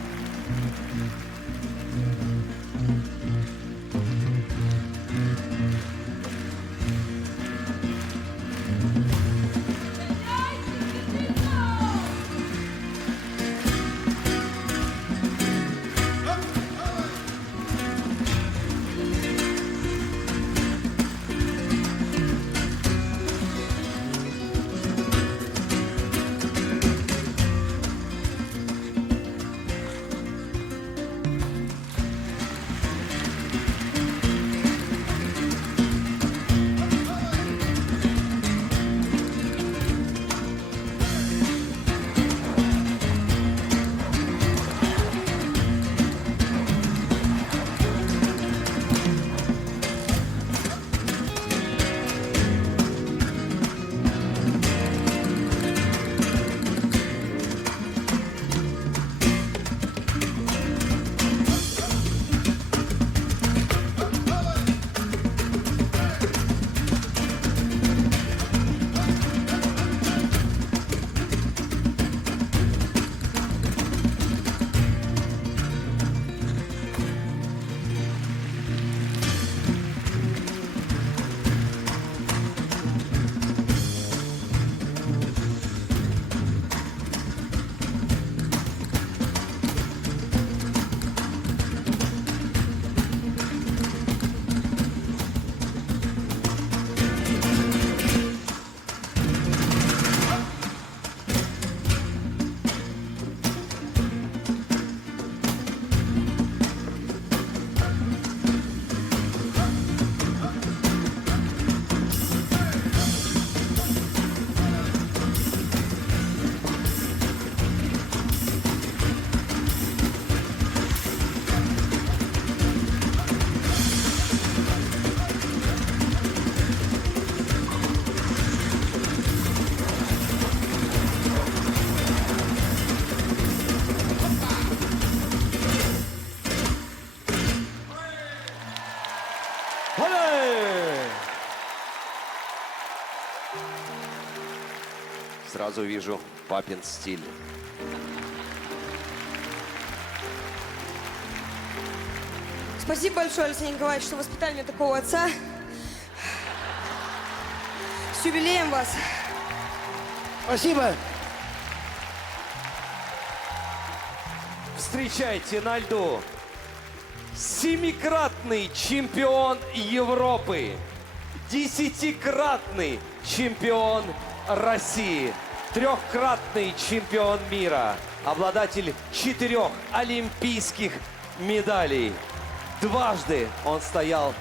Сразу вижу папин стиль. Спасибо большое, Алексей Николаевич, что воспитали мне такого отца. С юбилеем вас. Спасибо. Встречайте на льду семикратный чемпион Европы, 10-кратный чемпион России, 3-кратный чемпион мира, обладатель 4 олимпийских медалей. Дважды он стоял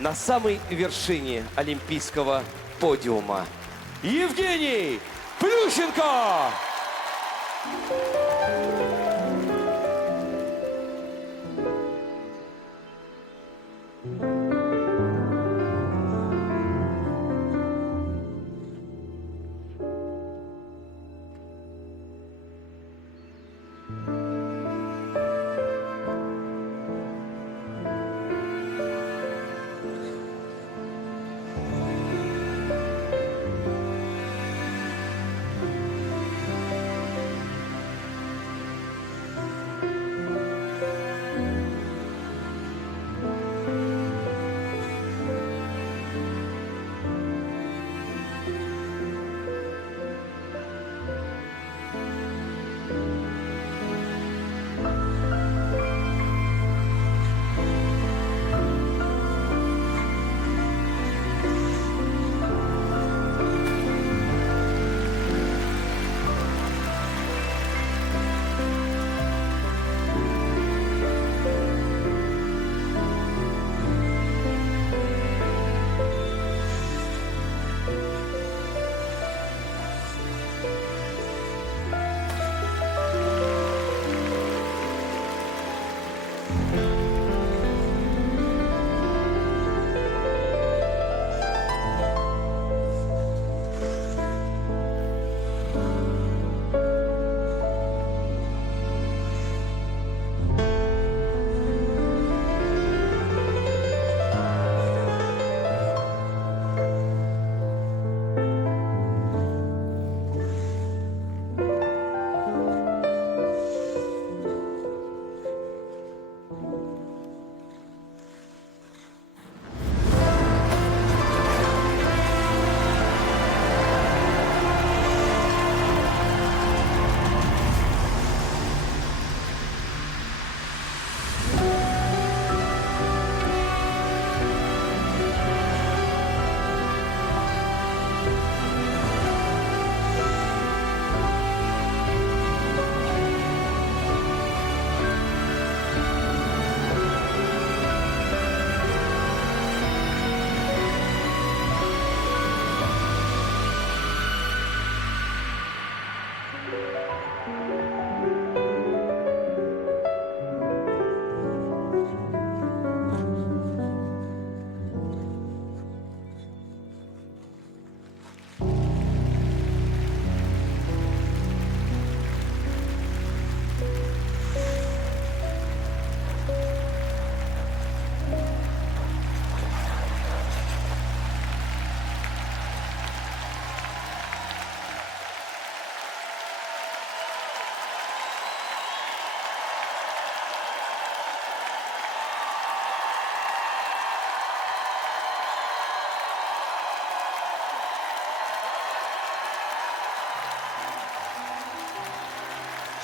на самой вершине олимпийского подиума. Евгений Плющенко!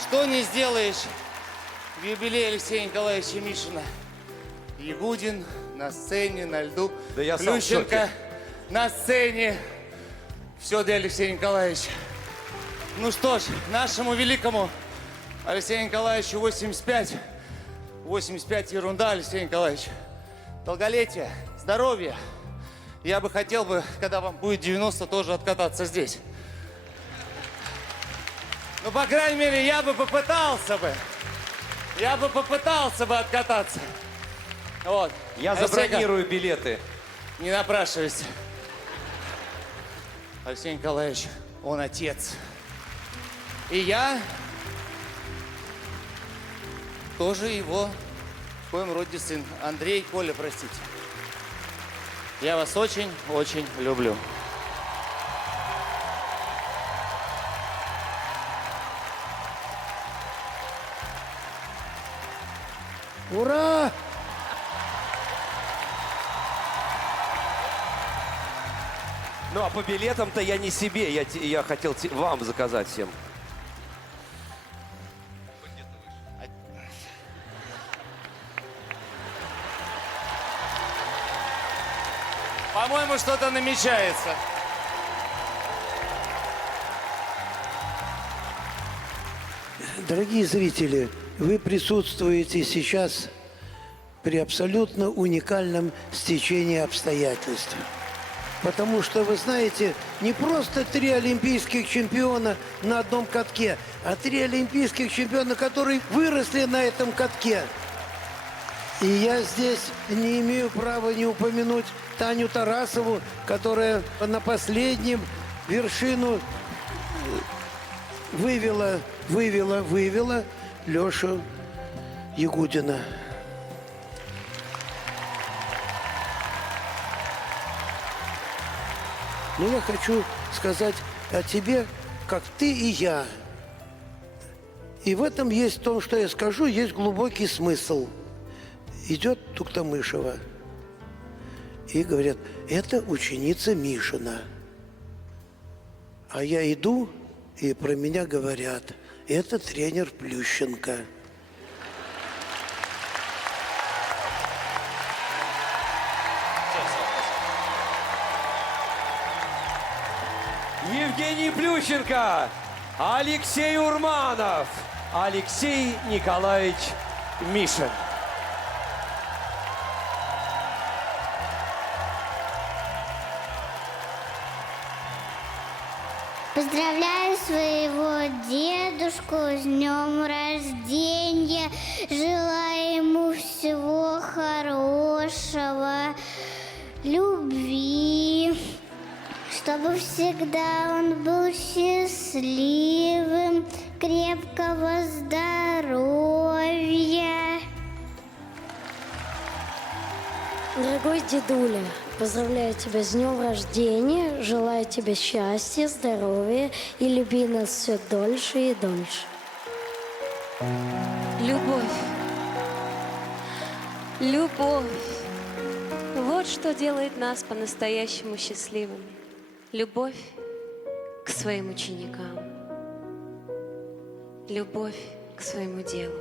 Что не сделаешь в юбилей Алексея Николаевича Мишина. Ягудин на сцене, на льду. Да я сам в Плющенко шоке. на сцене. Все для Алексея Николаевича. Ну что ж, нашему великому Алексею Николаевичу 85. 85 ерунда, Алексей Николаевич. Долголетие, здоровье. Я бы хотел бы, когда вам будет 90, тоже откататься здесь. Ну, по крайней мере, я бы попытался бы. Я бы попытался бы откататься. Вот. Я Алексей забронирую билеты. Не напрашивайся. Алексей Николаевич, он отец. И я тоже его в коем роде сын. Андрей, Коля, простите. Я вас очень-очень люблю. Ура! Ну, а по билетам-то я не себе, я хотел вам заказать всем. По-моему, что-то намечается. Дорогие зрители, вы присутствуете сейчас при абсолютно уникальном стечении обстоятельств. Потому что, вы знаете, не просто 3 олимпийских чемпиона на одном катке, а 3 олимпийских чемпиона, которые выросли на этом катке. И я здесь не имею права не упомянуть Таню Тарасову, которая на последнем вершину вывела Лешу Ягудина. Но я хочу сказать о тебе, как ты и я. И в этом есть, в том, что я скажу, есть глубокий смысл. Идет Туктамышева. И говорят, это ученица Мишина. А я иду, и про меня говорят, это тренер Плющенко. Евгений Плющенко, Алексей Урманов, Алексей Николаевич Мишин. Поздравляю своего дедушку с днем рождения. Желаю ему всего хорошего, любви, чтобы всегда он был счастливым, крепкого здоровья. Дорогой дедуля, поздравляю тебя с днем рождения, желаю тебе счастья, здоровья и люби нас все дольше и дольше. Любовь. Любовь. Вот что делает нас по-настоящему счастливыми. Любовь к своим ученикам. Любовь к своему делу.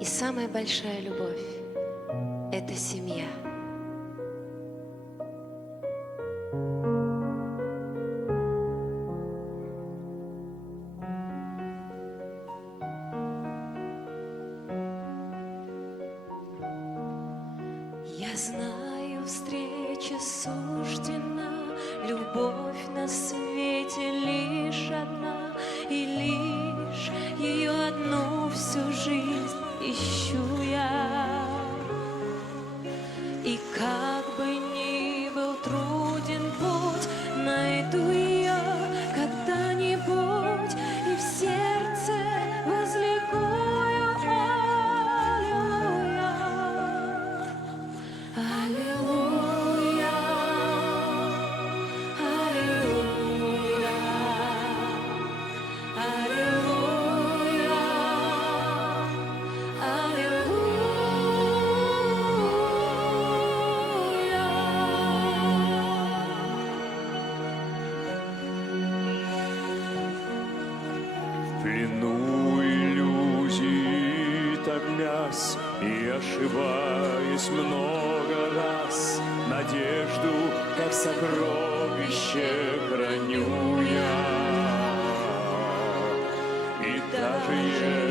И самая большая любовь – это семья. Я знаю, встреча суждена, любовь на свете лишь одна, и лишь ее одну всю жизнь ищу я. И как бы ни был труден путь, найду ее когда-нибудь, и в сердце возликую аллилуйя. Аллилуйя, аллилуйя, аллилуйя, аллилуйя. раз и ошибаюсь много раз. Надежду, как сокровище, храню я. И даже